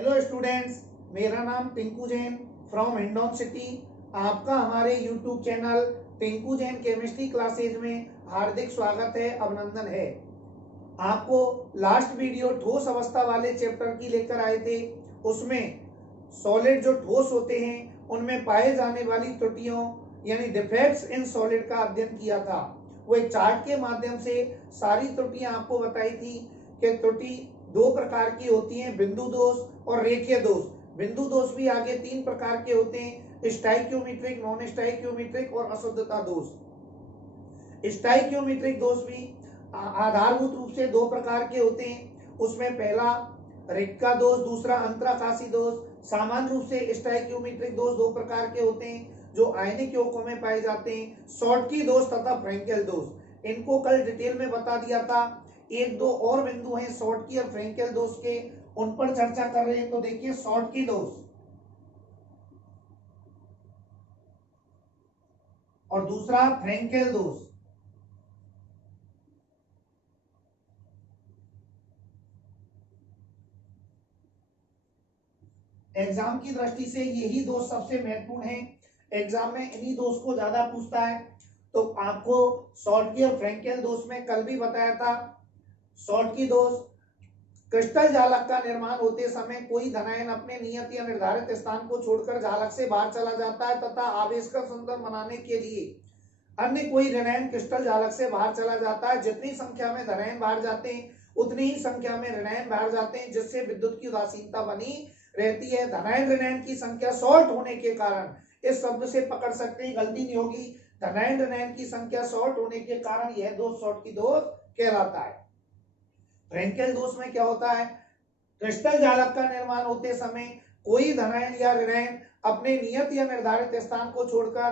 Hello students, मेरा नाम Tinku Jain from Hindaun city. आपका हमारे YouTube channel Tinku Jain chemistry classes में हार्दिक स्वागत है, अभिनंदन है। आपको लास्ट वीडियो ठोस अवस्था वाले चैप्टर की लेकर आए थे। उसमें सॉलिड जो ठोस होते हैं उनमें पाए जाने वाली त्रुटियों यानी डिफेक्ट्स इन सॉलिड का अध्ययन किया था। वो एक चार्ट के माध्यम से सारी त्रुटियां आपको बताई थी कि त्रुटि दो प्रकार की होती हैं, बिंदु दोष और रेखीय दोष। बिंदु दोष भी आगे तीन प्रकार के होते हैं, स्टाइक्योमेट्रिक, नॉन स्टाइक्योमेट्रिक और अशुद्धता दोष। स्टाइक्योमेट्रिक दोष भी आधारभूत रूप से दो प्रकार के होते हैं। उसमें पहला रेखा दोष, दूसरा अंतराकाशी दोष। सामान्य रूप से स्टाइक्योमेट्रिक दोष दो प्रकार के होते हैं जो आयनिक यौगिकों में पाए जाते हैं, शॉर्टकी दोष तथा फ्रेंकेल दोष। इनको कल डिटेल में बता दिया था। एक दो और बिंदु हैं शॉर्टकी और फ्रेंकेल दोष के, उन पर चर्चा कर रहे हैं। तो देखिए, शॉर्टकी दोष और दूसरा फ्रेंकेल दोष। एग्जाम की दृष्टि से यही दोष सबसे महत्वपूर्ण है। एग्जाम में इन्हीं दोष को ज्यादा पूछता है। तो आपको शॉर्टकी और फ्रेंकेल दोष में कल भी बताया था। शॉर्टकी दोष, क्रिस्टल जालक का निर्माण होते समय कोई धनायन अपने नियत या निर्धारित स्थान को छोड़कर जालक से बाहर चला जाता है तथा आवेश का संतुलन बनाने के लिए अन्य कोई ऋणायन क्रिस्टल जालक से बाहर चला जाता है। जितनी संख्या में धनायन बाहर जाते हैं उतनी ही संख्या में ऋणायन बाहर जाते हैं, जिससे विद्युत की उदासीनता बनी रहती है। धनायन ऋणायन की संख्या शॉर्ट होने के कारण, इस शब्द से पकड़ सकते हैं, गलती नहीं होगी। धनायन ऋणायन की संख्या शॉर्ट होने के कारण यह दोष शॉर्टकी दोष कहलाता है। फ्रेंकेल दोष में क्या होता है? क्रिस्टल जालक का निर्माण होते समय कोई धनायन या ऋणायन अपने नियत या निर्धारित स्थान को छोड़कर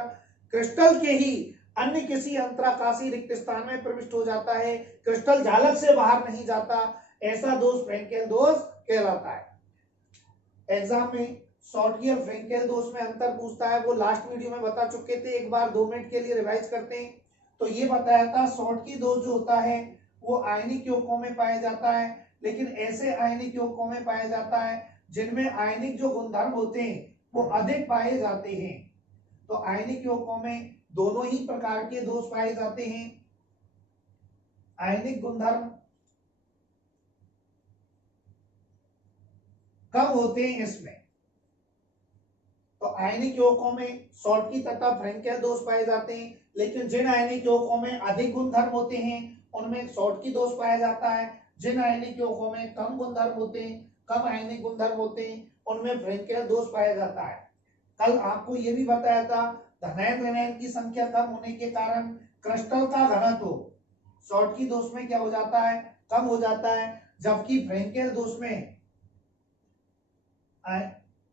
क्रिस्टल के ही अन्य किसी अंतराकाशी रिक्त स्थान में प्रविष्ट हो जाता है, क्रिस्टल जालक से बाहर नहीं जाता। ऐसा दोष फ्रेंकेल दोष कहलाता है। एग्जाम में शॉर्टकी और फ्रेंकेल दोष में अंतर पूछता है, वो लास्ट वीडियो में बता चुके थे। एक बार 2 मिनट के लिए रिवाइज करते हैं। तो ये बताया था, शॉर्टकी दोष जो होता है वो आयनिक यौगिकों में पाया जाता है, लेकिन ऐसे आयनिक यौगिकों में पाया जाता है जिनमें आयनिक जो गुणधर्म होते हैं वो अधिक पाए जाते हैं। तो आयनिक यौगिकों में दोनों ही प्रकार के दोष पाए जाते हैं। आयनिक गुणधर्म कम होते हैं इसमें। तो आयनिक यौगिकों में शॉर्टकी तथा फ्रेंकेल दोष पाए जाते हैं, लेकिन जिन आयनिक यौगिकों में अधिक गुणधर्म होते हैं उनमें शॉर्टकी दोष पाया जाता है। जिन आयनिक यौगिकों में कम गुणधर्म होते हैं, कम आयनिक गुणधर्म होते हैं, उनमें फ्रेंकेल दोष पाया जाता है। कल आपको यह भी बताया था, धनायन ऋणायन की संख्या कम होने के कारण क्रिस्टल का घनत्व शॉर्टकी दोष में क्या हो जाता है? कम हो जाता है। जबकि फ्रेंकेल दोष में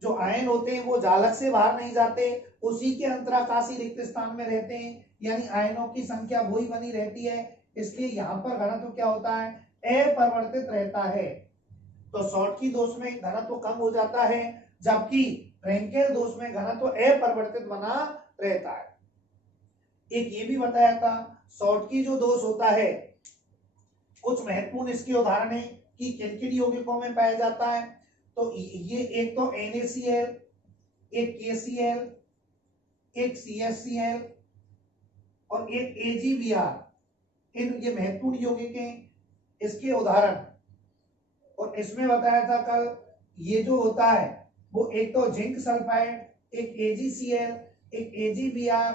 जो आयन होते हैं वो जालक से बाहर नहीं जाते, उसी के अंतराकाशी रिक्त स्थान में रहते हैं, यानी आयनों की संख्या वही बनी रहती है। इसलिए यहाँ पर घनत्व क्या होता है? अपरिवर्तित रहता है। तो शॉर्टकी दोष में घनत्व कम हो जाता है, जबकि फ्रेंकेल दोष में घनत्व अपरिवर्तित बना रहता है। एक ये भी बताया था, शॉर्टकी जो दोष होता है, कुछ महत्वपूर्ण इसके उदाहरण है कि किन किन यौगिकों में पाया जाता है। तो ये एक तो NaCl, एक KCl, एक CHCl और एक AgBr, इन ये महत्वपूर्ण यौगिक हैं। इसके उदाहरण, और इसमें बताया था कल, ये जो होता है वो एक तो जिंक सल्फाइड, एक AgCl, एक AgBr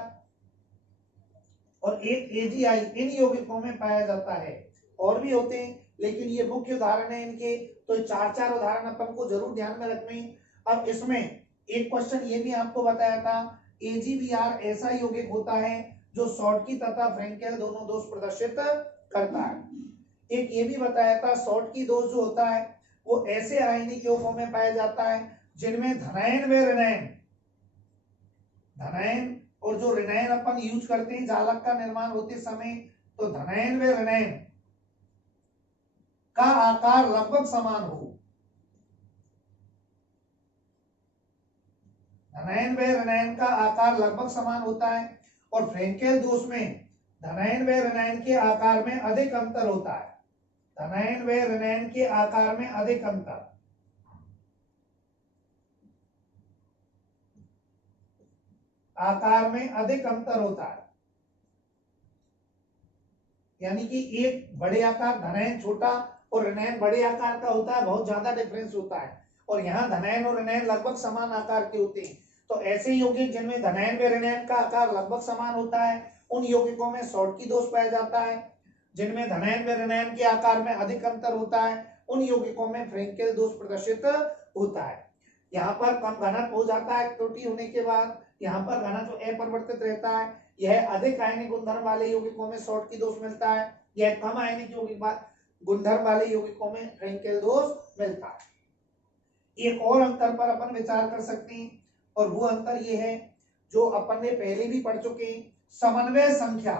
और एक AgI, इन यौगिकों में पाया जाता है। और भी होते हैं, लेकिन ये मुख्य उदाहरण है इनके। तो 4 उदाहरण अपन को जरूर ध्यान में रखने। अब इसमें एक क्वेश्चन ये भी आपको बताया था, AgBr ऐसा यौगिक होता है जो शॉर्टकी तथा फ्रेंकेल दोनों दोष प्रदर्शित करता है। एक ये भी बताया था, शॉर्टकी दोष जो होता है वो ऐसे आयनिक यौगिकों में पाया जाता है जिनमें धनायन व ऋणायन, धनायन और जो ऋणायन अपन यूज करते हैं जालक का निर्माण होते समय, तो धनायन व ऋणायन का आकार लगभग समान हो। धनायन व ऋणायन का आकार लगभग समान होता है। और फ्रेंकेल दोष में धनायन व ऋणायन के आकार में अधिक अंतर होता है। धनायन व ऋणायन के आकार में अधिक अंतर। आकार में अधिक अंतर होता है, यानी कि एक बड़े आकार धनायन छोटा और ऋणायन बड़े आकार का होता है, बहुत ज्यादा डिफरेंस होता है, और यहाँ धनायन और ऋणायन लगभग समान आकार के होते हैं। तो ऐसे यौगिक जिनमें धनायन में ऋणायन का आकार लगभग समान होता है उन यौगिकों में शॉर्टकी दोष पाया जाता है। जिनमें धनायन में ऋणायन के आकार में अधिक अंतर होता है उन यौगिकों में फ्रेंकेल दोष प्रदर्शित होता है। यहाँ पर कम घनत्व हो जाता है त्रुटि होने के बाद, यहाँ पर घनत्व अपरिवर्तित रहता है। यह अधिक आयनिक गुणधर्म वाले यौगिकों में शॉर्टकी दोष मिलता है, यह कम आयनिक यौगिक गुणधर्म वाले यौगिकों में फ्रेंकेल दोष मिलता है। एक और अंतर पर अपन विचार कर सकते हैं और वो अंतर ये है जो अपन ने पहले भी पढ़ चुके हैं, समन्वय संख्या।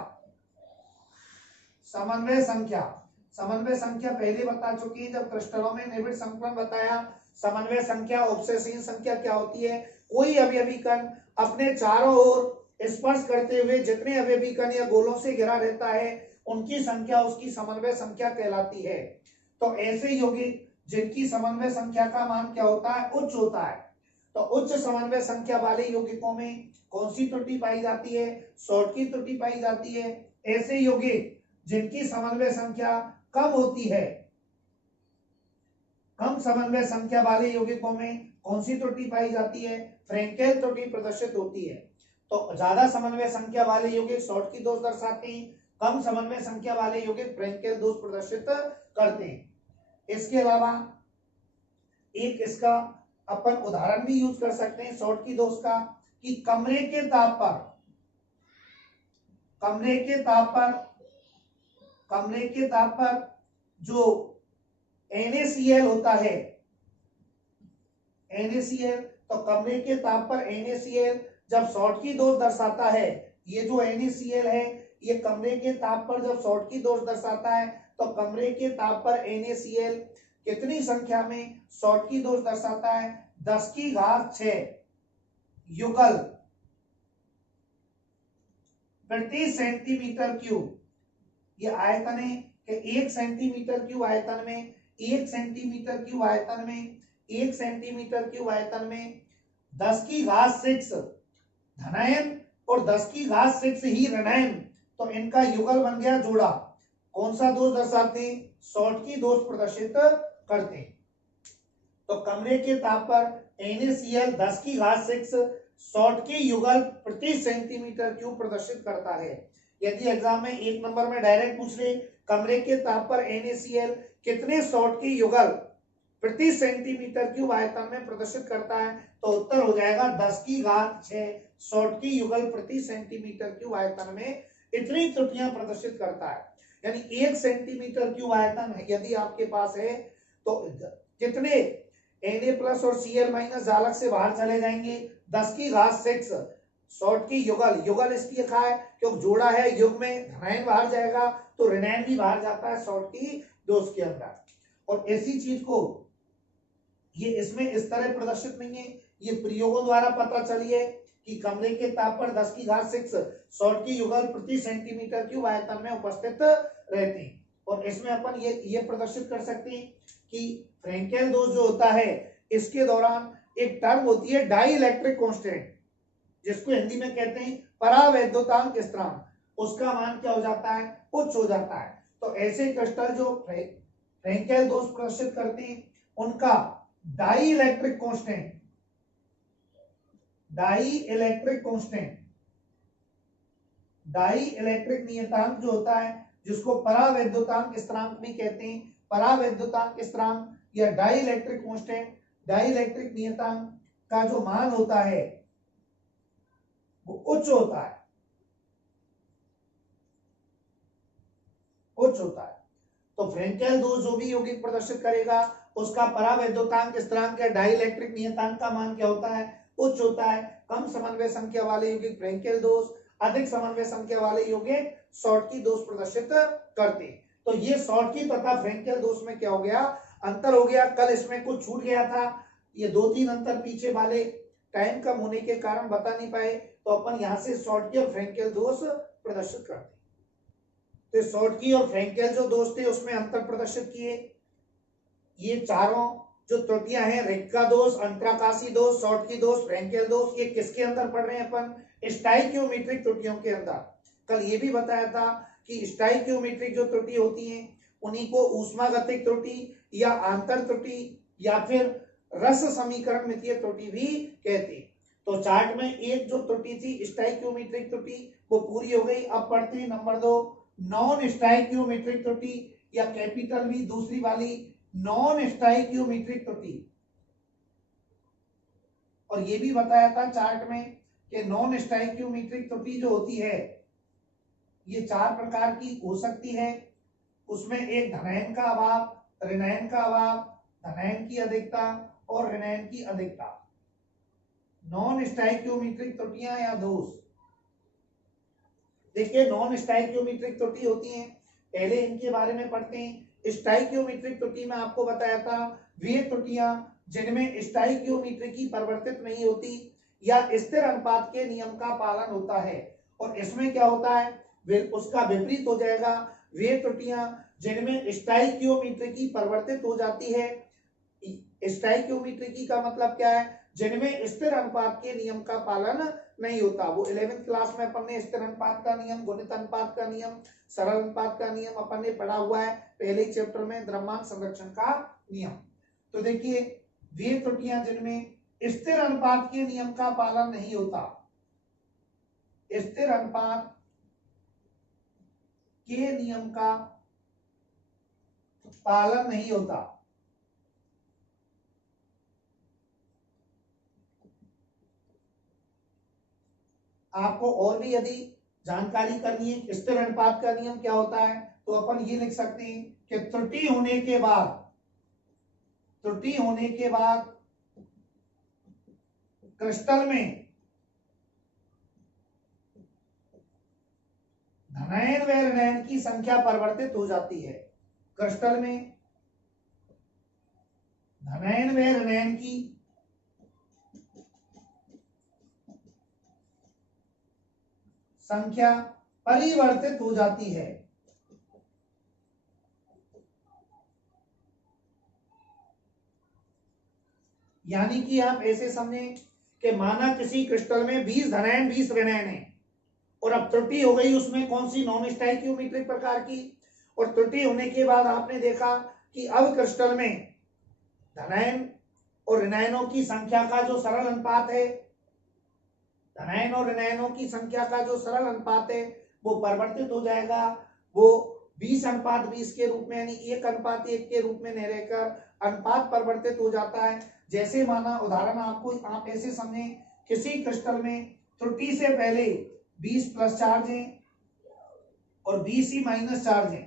समन्वय संख्या, समन्वय संख्या पहले बता चुकी है जब क्रिस्टलों में निबिड़ संक्रमण बताया। समन्वय संख्या ऑब्सेसिव संख्या क्या होती है, कोई अवयवी कण अपने चारों ओर स्पर्श करते हुए जितने अवयवी कण या गोलों से घिरा रहता है उनकी संख्या उसकी समन्वय संख्या कहलाती है। तो ऐसे यौगिक जिनकी समन्वय संख्या का मान क्या होता है, उच्च होता है। तो उच्च समन्वय संख्या वाले यौगिकों में कौन सी त्रुटि पाई जाती है, शॉर्टकी त्रुटि पाई जाती है। ऐसे यौगिक जिनकी समन्वय संख्या कम होती है, कम समन्वय संख्या वाले यौगिकों में कौन सी त्रुटि पाई जाती है, फ्रेंकेल त्रुटि प्रदर्शित होती है। तो ज्यादा समन्वय संख्या वाले यौगिक शॉर्टकी दोष दर्शाते हैं, कम समन्वय संख्या वाले यौगिक फ्रेंकेल दोष प्रदर्शित करते हैं। इसके अलावा एक इसका अपन उदाहरण भी यूज कर सकते हैं शॉर्टकी दोष का, कि कमरे के ताप पर, कमरे के ताप पर, कमरे के ताप पर जो NaCl होता है, NaCl, तो कमरे के ताप पर NaCl जब शॉर्टकी दोष दर्शाता है, ये जो NaCl है ये कमरे के ताप पर जब शॉर्टकी दोष दर्शाता है तो कमरे के ताप पर NaCl कितनी संख्या में शॉर्टकी दोष दर्शाता है, 10⁶ युगल प्रति सेंटीमीटर क्यूब। ये आयतन है कि 1 सेंटीमीटर क्यूब आयतन में, 1 सेंटीमीटर क्यूब आयतन में, 1 सेंटीमीटर क्यूब आयतन में 10⁶ धनायन और 10⁶ ही ऋणायन, तो इनका युगल बन गया जोड़ा। कौन सा दोष दर्शाते हैं, शॉर्टकी दोष प्रदर्शित करते हैं। तो कमरे के ताप पर NaCl 10⁶ शॉर्टकी युगल प्रति सेंटीमीटर क्यूब प्रदर्शित करता है। यदि एग्जाम में 1 नंबर में डायरेक्ट पूछ ले कमरे के ताप पर NaCl कितने शॉर्टकी युगल प्रति सेंटीमीटर क्यूब आयतन में प्रदर्शित करता है, तो उत्तर हो जाएगा 10⁶ शॉर्टकी युगल प्रति सेंटीमीटर क्यूब आयतन में इतनी त्रुटियां प्रदर्शित करता है। यानी 1 सेंटीमीटर क्यूब आयतन यदि आपके पास है तो कितने Na+ और Cl- जालक से बाहर चले जाएंगे, 10⁶ शॉर्टकी युगल, युगल इसलिए लिखा है क्योंकि जोड़ा है, युग में धनायन बाहर जाएगा तो ऋणायन भी बाहर जाता है शॉर्टकी दोष के अंदर। और ऐसी चीज को ये इसमें इस तरह प्रदर्शित नहीं है, ये प्रयोगों द्वारा पता चली है कि कमरे के ताप पर 10⁶ शॉर्टकी युगल प्रति सेंटीमीटर क्यूब आयतन में उपस्थित रहते हैं। और इसमें अपन ये प्रदर्शित कर सकते हैं कि फ्रेंकेल दोष जो होता है इसके दौरान एक टर्म होती है डाई इलेक्ट्रिक कॉन्स्टेंट, जिसको हिंदी में कहते हैं परावैद्युतांक स्थिरांक, उसका मान क्या हो जाता है, उच्च हो जाता है। तो ऐसे क्रिस्टल जो फ्रेंकेल दोष प्रदर्शित करते हैं उनका dielectric constant, dielectric constant, dielectric नियतांक जो होता है जिसको परावैद्युतांक स्थिरांक भी कहते हैं, परावैद्युतांक स्थिरांक या dielectric constant, dielectric नियतांक का जो मान होता है वो उच्च होता है, उच्च होता है। तो फ्रेंकेल दोष जो भी यौगिक प्रदर्शित करेगा उसका परावैद्युतांक स्थिरांक या डाई इलेक्ट्रिक नियतांक का मान क्या होता है, उच्च होता है। कम समन्वय संख्या वाले यौगिक फ्रेंकेल दोष, अधिक समन्वय संख्या वाले यौगिक शॉर्टकी दोष प्रदर्शित करते हैं। तो ये शॉर्टकी तथा फ्रेंकेल दोष में क्या हो गया, अंतर हो गया। कल इसमें कुछ छूट गया था, ये 2-3 अंतर पीछे वाले टाइम कम होने के कारण बता नहीं पाए, तो अपन यहाँ से शॉर्टकी और फ्रेंकेल दोष प्रदर्शित करते हैं। तो शॉर्टकी और फ्रेंकेल जो दोष थे उसमें अंतर प्रदर्शित किए। ये चारों जो त्रुटियां हैं, रिक्का दोष, अंतराकाशी दोष, शॉर्टकी दोष, फ्रेंकेल दोष, ये किसके अंदर पढ़ रहे हैं अपन, स्टाइकियोमेट्रिक त्रुटियों के अंदर कल ये भी बताया था कि स्टाइकियोमेट्रिक जो त्रुटि होती है उन्हीं को ऊष्मागतिक त्रुटि या आंतर त्रुटि या फिर रस समीकरण मितीय त्रुटि भी कहते हैं। तो चार्ट में एक जो त्रुटि थी स्टाइकियोमेट्रिक त्रुटि वो पूरी हो गई। अब पढ़ते हैं नंबर 2 नॉन स्टाइकियोमेट्रिक त्रुटि या कैपिटल भी दूसरी वाली नॉन स्टाइकियोमेट्रिक त्रुटि। और ये भी बताया था चार्ट में कि नॉन स्टाइकियोमेट्रिक त्रुटि जो होती है ये 4 प्रकार की हो सकती है। उसमें एक धनायन का अभाव, ऋणायन का अभाव, धनायन की अधिकता और ऋणायन की अधिकता। नॉन स्टाइकियोमेट्रिक त्रुटियां या दोष देखिए नॉन स्टाइकियोमेट्रिक त्रुटि होती हैं, पहले इनके बारे में पढ़ते हैं। स्टाइकियोमेट्रिक त्रुटि में आपको बताया था वे त्रुटियां जिनमें स्टाइकियोमेट्री परिवर्तित नहीं होती या स्थिर अनुपात के नियम का पालन होता है। और इसमें क्या होता है उसका विपरीत हो जाएगा वे त्रुटियां जिनमें स्टाइकियोमेट्री परिवर्तित हो जाती है। स्टाइकियोमेट्री का मतलब क्या है जिनमें स्थिर अनुपात के नियम का पालन नहीं होता। वो 11th क्लास में अपन ने स्थिर अनुपात का नियम, गुणित अनुपात का नियम, सरल अनुपात का नियम अपन ने पढ़ा हुआ है पहले ही चैप्टर में, द्रव्यमान संरक्षण का नियम। तो देखिए वे त्रुटियां जिनमें स्थिर अनुपात के नियम का पालन नहीं होता, स्थिर अनुपात के नियम का पालन नहीं होता, आपको और भी यदि जानकारी करनी है स्थिर अनुपात का नियम क्या होता है तो अपन ये लिख सकते हैं कि त्रुटि होने के बाद क्रिस्टल में धनायन व ऋणायन की संख्या परिवर्तित हो जाती है। क्रिस्टल में धनायन व ऋणायन की संख्या परिवर्तित हो जाती है। यानी कि आप ऐसे समझें कि माना किसी क्रिस्टल में 20 धनायन 20 ऋणायन है और अब त्रुटि हो गई उसमें कौन सी नॉन स्टाइकियोमेट्रिक प्रकार की। और त्रुटि होने के बाद आपने देखा कि अब क्रिस्टल में धनायन और ऋणायनों की संख्या का जो सरल अनुपात है, धनायन और ऋणायनों की संख्या का जो सरल अनुपात है वो परिवर्तित हो जाएगा। वो 20:20 के रूप में यानी 1:1 के रूप में नहीं रहकर अनुपात परिवर्तित हो जाता है। जैसे माना उदाहरण आपको आप ऐसे समझें किसी क्रिस्टल में त्रुटि से पहले 20 प्लस चार्ज है और 20 ही माइनस चार्ज है,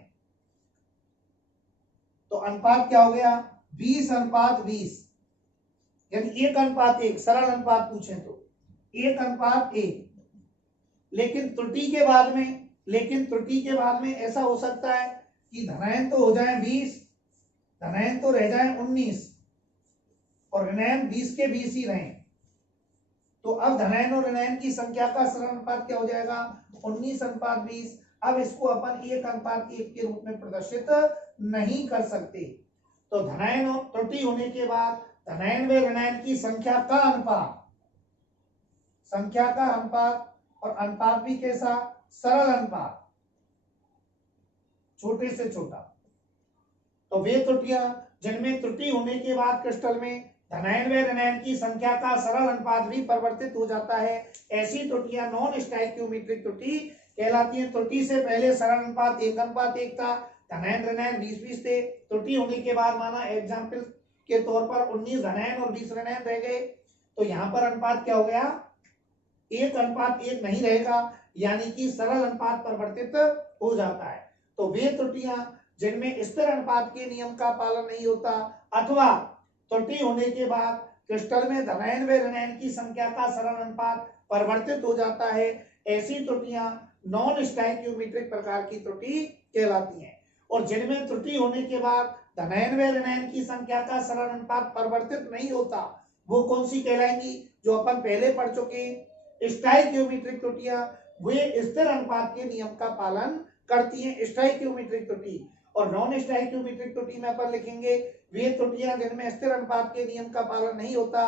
तो अनुपात क्या हो गया 20:20 यानी 1:1। सरल अनुपात पूछे तो 1:1। लेकिन त्रुटि के बाद में ऐसा हो सकता है कि धनायन तो हो जाए 20, धनायन तो रह जाए 19 और ऋणायन 20 के 20 ही रहे। तो अब धनायन और ऋणायन की संख्या का सरल अनुपात क्या हो जाएगा 19:20। अब इसको अपन 1:1 के रूप में प्रदर्शित नहीं कर सकते। तो धनायन और त्रुटि होने के बाद धनायन व ऋणायन की संख्या का अनुपात और अनुपात भी कैसा सरल अनुपात, छोटे से छोटा। तो वे त्रुटियां जिनमें त्रुटि होने के बाद क्रिस्टल में धनायन व ऋणायन की संख्या का सरल अनुपात भी परिवर्तित हो जाता है, ऐसी त्रुटियां नॉन स्टाइकियोमेट्रिक त्रुटि कहलाती हैं। त्रुटि से पहले सरल अनुपात 1:1 था, धनायन ऋणायन 20-20 थे। त्रुटि होने के बाद माना एग्जाम्पल के तौर पर 19 धनायन और 20 ऋणायन रह गए, तो यहाँ पर अनुपात क्या हो गया 1:1 नहीं रहेगा, यानी कि सरल अनुपात परिवर्तित हो जाता है। तो वे त्रुटियां जिनमें स्थिर अनुपात के नियम का पालन नहीं होता अथवा त्रुटि होने के बाद क्रिस्टल में धनायन व ऋणायन की संख्या का सरल अनुपात परिवर्तित हो जाता है, ऐसी त्रुटियां नॉन स्टाइकियोमेट्रिक प्रकार की त्रुटि कहलाती हैं। और जिनमें त्रुटि होने के बाद धनायन व ऋणायन की संख्या का सरल अनुपात परिवर्तित नहीं होता वो कौन सी कहलाएंगी जो अपन पहले पढ़ चुके हैं स्टाइकियोमेट्रिक त्रुटियां। वे स्थिर अनुपात के नियम का पालन करती हैं स्टाइकियोमेट्रिक त्रुटि। और नॉन स्टाइकियोमेट्रिक त्रुटि में अपन लिखेंगे वे त्रुटियां जिनमें स्थिर अनुपात के नियम का पालन नहीं होता,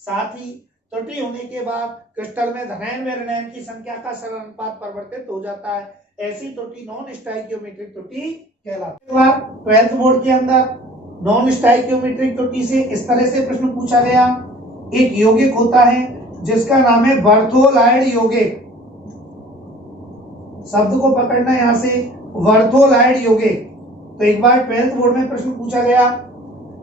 साथ ही त्रुटि होने के बाद क्रिस्टल में धनायन में ऋणायन की संख्या का सरल अनुपात परिवर्तित हो जाता है, ऐसी त्रुटि नॉन स्टोइकियोमेट्रिक त्रुटि कहलाती है। 12th बोर्ड के अंदर नॉन स्टोइकियोमेट्रिक त्रुटि से इस तरह से प्रश्न पूछा गया, एक यौगिक होता है जिसका नाम है बर्थोलाइड यौगिक, शब्द को पकड़ना यहां से, बर्थोलाइड यौगिक। तो एक बार 12th बोर्ड में प्रश्न पूछा गया,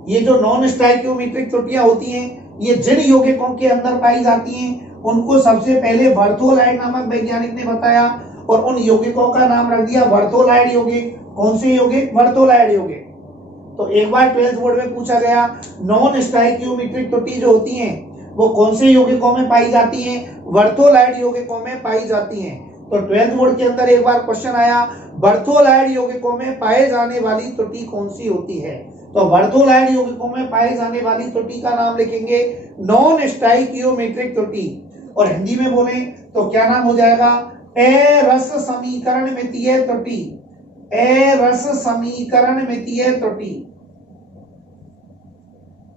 ये जो नॉन स्टोइकियोमेट्रिक त्रुटियां होती हैं ये जिन यौगिकों के अंदर पाई जाती हैं उनको सबसे पहले बर्थोलाइड नामक वैज्ञानिक ने बताया और उन यौगिकों का नाम रख दिया बर्थोलाइड यौगिक। कौन से यौगिक? बर्थोलाइड यौगिक। तो एक बार 12th बोर्ड में पूछा गया नॉन स्टोइकियोमेट्रिक त्रुटि जो होती हैं वो कौन से यौगिकों में पाई जाती हैं? बर्थोलाइड यौगिकों में पाई जाती हैं। तो 12th बोर्ड के अंदर एक बार क्वेश्चन आया बर्थोलाइड यौगिकों में पाए जाने वाली त्रुटि कौन सी होती है? तो बर्थोलाइड यौगिकों में पाए जाने वाली त्रुटि का नाम लिखेंगे नॉन स्टोइकियोमेट्रिक त्रुटि, और हिंदी में बोले तो क्या नाम हो जाएगा? अरस समीकरण मितीय त्रुटि। अरस समीकरण मितीय त्रुटि,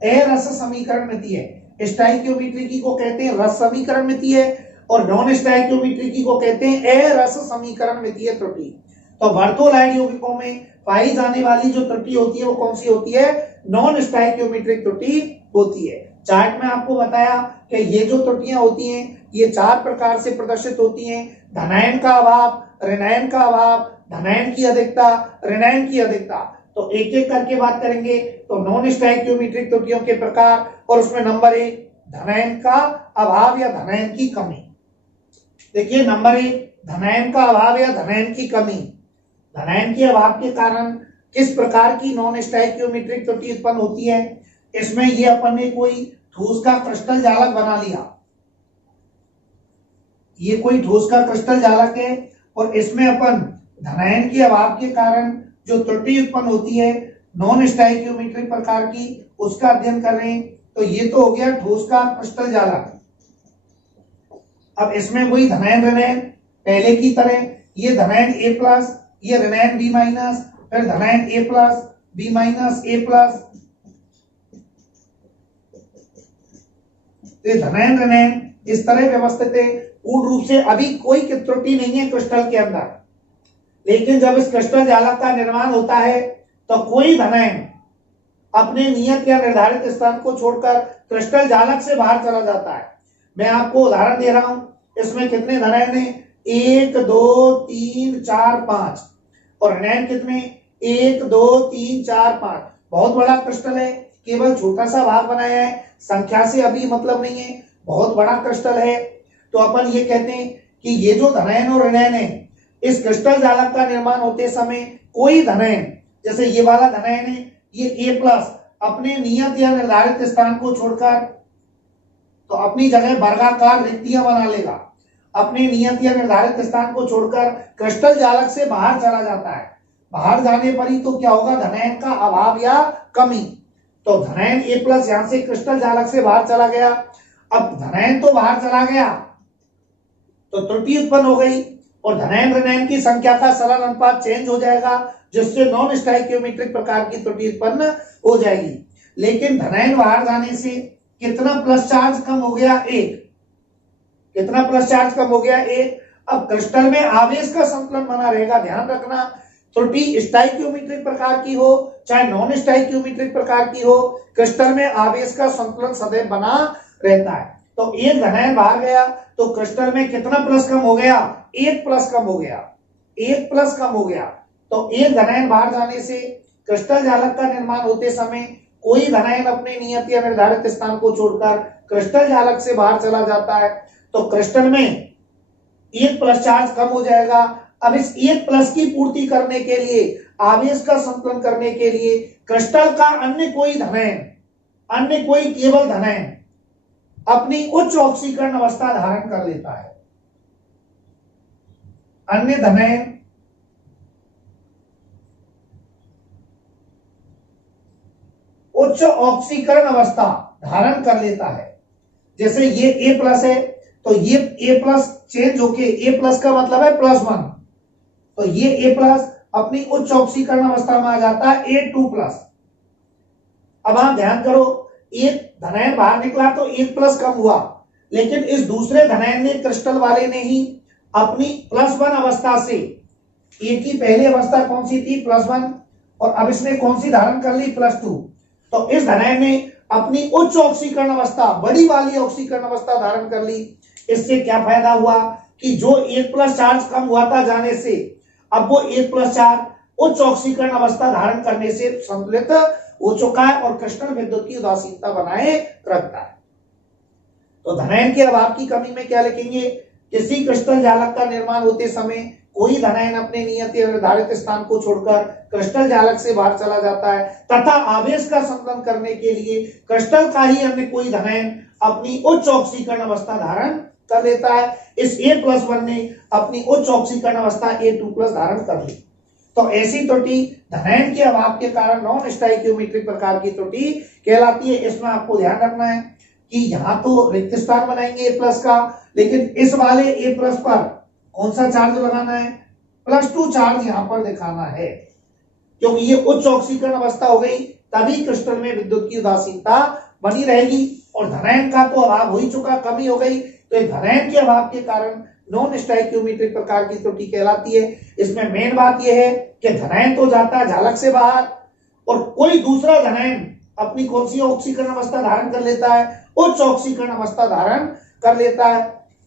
अरस समीकरण मितीय। स्टोइकियोमेट्रिक को कहते हैं रस समीकरण मितीय और नॉन स्टोइकियोमेट्रिक को कहते हैं अरस समीकरण मितीय त्रुटि। तो बर्थोलाइड यौगिकों में पाई जाने वाली जो त्रुटि होती है वो कौन सी होती है? नॉन स्टोइकियोमेट्रिक त्रुटि होती है। चार्ट में आपको बताया कि ये जो त्रुटियां होती हैं ये 4 प्रकार से प्रदर्शित होती हैं: धनायन का अभाव, ऋणायन का अभाव, धनायन की अधिकता, ऋणायन की अधिकता। तो एक एक करके बात करेंगे। तो नॉन स्टोइकियोमेट्रिक त्रुटियों के प्रकार, और उसमें नंबर 1 धनायन का अभाव या धनायन की कमी। देखिए नंबर 1 धनायन का अभाव या धनायन की कमी। धनायन के अभाव के कारण किस प्रकार की नॉन स्टोइकियोमेट्रिक त्रुटि उत्पन्न होती है? इसमें ये अपन ने कोई ठोस का क्रिस्टल जालक बना लिया, ये कोई ठोस का क्रिस्टल जालक है और इसमें अपन धनायन के अभाव के कारण जो त्रुटि उत्पन्न होती है नॉन स्टोइकियोमेट्रिक प्रकार की उसका अध्ययन कर रहे हैं। तो ये तो हो गया ठोस का क्रिस्टल जालक। अब इसमें वही धनायन ऋणायन पहले की तरह, ये धनायन A+, ये ऋणायन B-, फिर धनायन A+, B-, A+, तो धनायन ऋणायन इस तरह व्यवस्थित है। पूर्ण रूप से अभी कोई त्रुटि नहीं है क्रिस्टल के अंदर, लेकिन जब इस क्रिस्टल जालक का निर्माण होता है तो कोई धनायन अपने नियत या निर्धारित स्थान को छोड़कर क्रिस्टल जालक से बाहर चला जाता है। मैं आपको उदाहरण दे रहा हूं, इसमें कितने धनायन है? 1 2 3 4 5, और ऋणायन कितने? 1 2 3 4 5। बहुत बड़ा क्रिस्टल है, केवल छोटा सा भाग बनाया है, संख्या से अभी मतलब नहीं है, बहुत बड़ा क्रिस्टल है। तो अपन ये कहते हैं कि ये जो धनायन और ऋणायन है इस क्रिस्टल जालक का निर्माण होते समय कोई धनायन, जैसे ये वाला धनायन है ये A+, अपने नियत या निर्धारित स्थान को छोड़कर तो अपनी जगह वर्गाकार रिक्तियां बना लेगा, अपने नियत या निर्धारित स्थान को छोड़कर क्रिस्टल जालक से बाहर चला जाता है। बाहर जाने पर ही तो क्या होगा? धनायन का अभाव या कमी। तो धनायन A+ यहां से क्रिस्टल जालक से बाहर चला गया। अब धनायन तो बाहर चला गया तो त्रुटि उत्पन्न हो गई और धनायन ऋणायन की संख्या का सरल अनुपात चेंज हो जाएगा, जिससे नॉन स्टोइकियोमेट्रिक प्रकार की त्रुटि उत्पन्न हो जाएगी। लेकिन धनायन बाहर जाने से कितना प्लस चार्ज कम हो गया? 1। कितना प्लस चार्ज कम हो गया? 1। अब क्रिस्टल में आवेश का संतुलन बना रहेगा। ध्यान रखना, त्रुटि स्टोइकियोमेट्रिक प्रकार की हो चाहे नॉन स्टोइकियोमेट्रिक प्रकार की हो, क्रिस्टल में आवेश का संतुलन सदैव बना रहता है। तो 1 धनायन बाहर गया तो क्रिस्टल में कितना प्लस कम हो गया? 1 प्लस कम हो गया, 1 प्लस कम हो गया। तो 1 धनायन बाहर जाने से क्रिस्टल जालक का निर्माण होते समय कोई धनायन अपने नियत या निर्धारित स्थान को छोड़कर क्रिस्टल जालक से बाहर चला जाता है, तो क्रिस्टल में 1 प्लस चार्ज कम हो जाएगा। अब इस 1 प्लस की पूर्ति करने के लिए, आवेश का संतुलन करने के लिए क्रिस्टल का अन्य कोई धनायन, अन्य कोई केवल धनायन अपनी उच्च ऑक्सीकरण अवस्था धारण कर लेता है। अन्य धनायन उच्च ऑक्सीकरण अवस्था धारण कर लेता है। जैसे ये A+ है तो ये A+ चेंज होके, A+ का मतलब है +1, तो ये A+ अपनी उच्च ऑक्सीकरण अवस्था में आ जाता है A2+। अब आप ध्यान करो, 1 धनायन बाहर निकला तो 1 प्लस कम हुआ, लेकिन इस दूसरे धनायन ने क्रिस्टल वाले ने ही अपनी +1 अवस्था से, ए की पहली अवस्था कौन सी थी, +1, और अब इसने कौन सी धारण कर ली, +2। तो इस धनायन ने अपनी उच्च ऑक्सीकरण अवस्था, बड़ी वाली ऑक्सीकरण अवस्था धारण कर ली। इससे क्या फायदा हुआ कि जो 1+ चार्ज कम हुआ था जाने से, अब वो 1+ चार्ज उच्च ऑक्सीकरण अवस्था धारण करने से संतुलित हो चुका है और क्रिस्टल विद्युत की उदासीनता बनाए रखता है। तो धनायन के अभाव की कमी में क्या लिखेंगे, किसी क्रिस्टल जालक का निर्माण होते समय कोई धनायन अपने नियत या निर्धारित स्थान को छोड़कर क्रिस्टल जालक से बाहर चला जाता है तथा आवेश का संतुलन करने के लिए क्रिस्टल का ही अन्य कोई धनायन अपनी उच्च ऑक्सीकरण अवस्था धारण कर लेता है। इस A+1 ने अपनी उच्च ऑक्सीकरण अवस्था A2+ धारण कर ली। तो ऐसी त्रुटि धनायन के अभाव के कारण नॉन स्टोइकियोमेट्रिक प्रकार की त्रुटि कहलाती है। इसमें आपको ध्यान रखना है कि यहाँ तो रिक्त स्थान बनाएंगे A+ का, लेकिन इस वाले A+ पर कौन सा चार्ज लगाना है, +2 चार्ज यहाँ पर दिखाना है, क्योंकि ये उच्च ऑक्सीकरण अवस्था हो गई, तभी क्रिस्टल में विद्युत की उदासीनता बनी रहेगी। और धनायन का तो अभाव हो ही चुका, कमी हो गई, तो धनायन के अभाव के कारण नॉन स्टोइकियोमेट्रिक प्रकार की त्रुटि कहलाती है। इसमें मेन बात यह है कि धनायन तो जाता है जालक से बाहर और कोई दूसरा धनायन अपनी कौन सी ऑक्सीकरण अवस्था धारण कर लेता है, उच्च ऑक्सीकरण अवस्था धारण कर लेता है।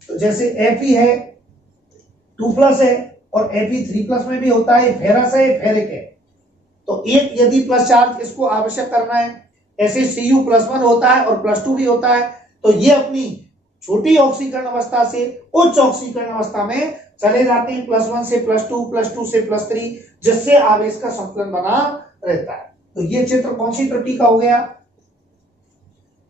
तो जैसे Fe है 2+ है और Fe 3+ में भी होता है, फेरस है, फेरिक है। तो एक यदि प्लस चार्ज इसको आवश्यक करना है, ऐसे Cu+1 होता है और +2 भी होता है, तो ये अपनी छोटी ऑक्सीकरण अवस्था से उच्च ऑक्सीकरण अवस्था में चले जाते हैं, +1 से +2, +2 से +3, जिससे आवेश का संतुलन बना रहता है। तो ये चित्र कौन सी त्रुटि का हो गया,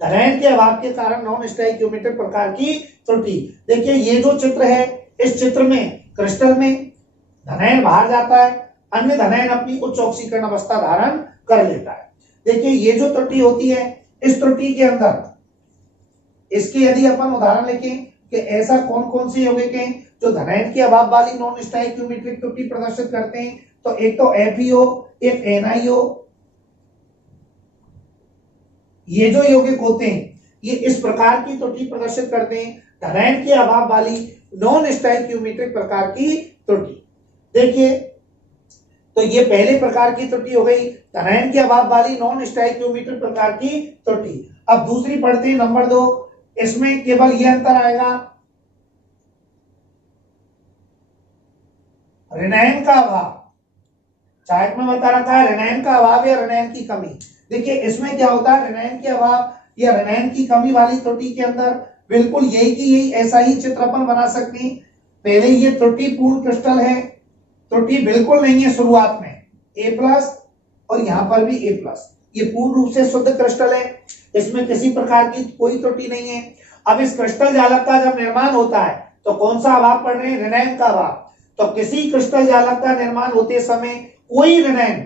धनायन के अभाव के कारण नॉन स्टोइकियोमेट्रिक प्रकार की त्रुटि। देखिए ये जो चित्र है, इस चित्र में क्रिस्टल में धनायन बाहर जाता है, अन्य धनायन अपनी उच्च ऑक्सीकरण अवस्था धारण कर लेता है। देखिए ये जो त्रुटि होती है, इस त्रुटि के अंदर इसके यदि अपन उदाहरण लिखें कि ऐसा कौन कौन से यौगिक हैं जो धनायन के अभाव वाली नॉन स्टोइकियोमेट्रिक त्रुटि प्रदर्शित करते हैं, तो एक तो FeO, एक NiO, ये जो यौगिक होते हैं ये इस प्रकार की त्रुटि प्रदर्शित करते हैं, धनायन के अभाव वाली नॉन स्टोइकियोमेट्रिक प्रकार की त्रुटि। देखिए तो ये पहले प्रकार की त्रुटि हो गई, धनायन के अभाव वाली नॉन स्टोइकियोमेट्रिक प्रकार की त्रुटि। अब दूसरी पढ़ते हैं, नंबर 2, इसमें केवल ये अंतर आएगा, ऋणायन का अभाव, चार्ट में बता रखा है ऋणायन का अभाव या ऋणायन की कमी। देखिए इसमें क्या होता है, ऋणायन के अभाव या ऋणायन की कमी वाली त्रुटि के अंदर बिल्कुल यही की यही ऐसा ही चित्र अपन बना सकते हैं। पहले ये त्रुटि पूर्ण क्रिस्टल है, त्रुटि बिल्कुल नहीं है शुरुआत में, A+ और यहाँ पर भी A+, ये पूर्ण रूप से शुद्ध क्रिस्टल है, इसमें किसी प्रकार की कोई त्रुटि नहीं है। अब इस क्रिस्टल जालक का जब निर्माण होता है तो कौन सा अभाव पढ़ रहे हैं, ऋणायन का अभाव। तो किसी क्रिस्टल जालक का निर्माण होते समय कोई ऋणायन,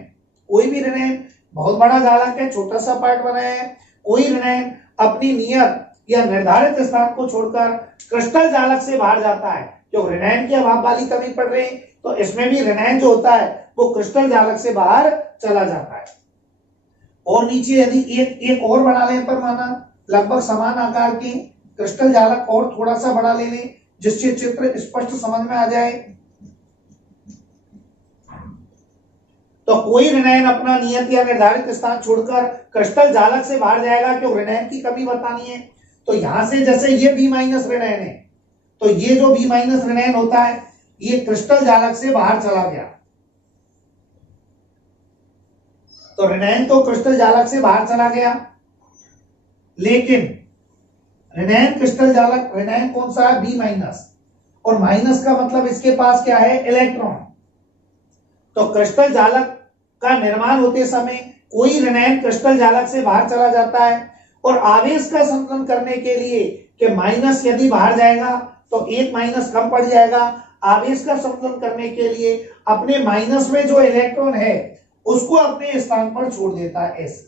कोई भी ऋणायन, बहुत बड़ा जालक है छोटा सा पार्ट बनाया है, कोई ऋणायन अपनी नियत या निर्धारित स्थान को छोड़कर क्रिस्टल जालक से बाहर जाता है। जो ऋणायन के अभाव वाली कमी पड़ रही है तो इसमें भी ऋणायन जो होता है वो क्रिस्टल जालक से बाहर चला जाता है। और नीचे यदि एक और बना लें पर माना लगभग समान आकार के क्रिस्टल जालक और थोड़ा सा बड़ा ले लें जिससे चित्र स्पष्ट समझ में आ जाए, तो कोई ऋणायन अपना नियत या निर्धारित स्थान छोड़कर क्रिस्टल जालक से बाहर जाएगा, क्यों ऋणायन की कमी बतानी है। तो यहां से जैसे ये B- ऋणायन है, तो ये जो B- ऋणायन होता है ये क्रिस्टल जालक से बाहर चला गया, तो ऋणायन तो क्रिस्टल जालक से बाहर चला गया, लेकिन ऋणायन क्रिस्टल जालक, ऋणायन कौन सा है, B-, और माइनस का मतलब इसके पास क्या है, इलेक्ट्रॉन। तो क्रिस्टल जालक का निर्माण होते समय कोई ऋणायन क्रिस्टल जालक से बाहर चला जाता है और आवेश का संतुलन करने के लिए कि माइनस यदि बाहर जाएगा तो एक माइनस कम पड़ जाएगा, आवेश का संतुलन करने के लिए अपने माइनस में जो इलेक्ट्रॉन है उसको अपने स्थान पर छोड़ देता है ऐसे।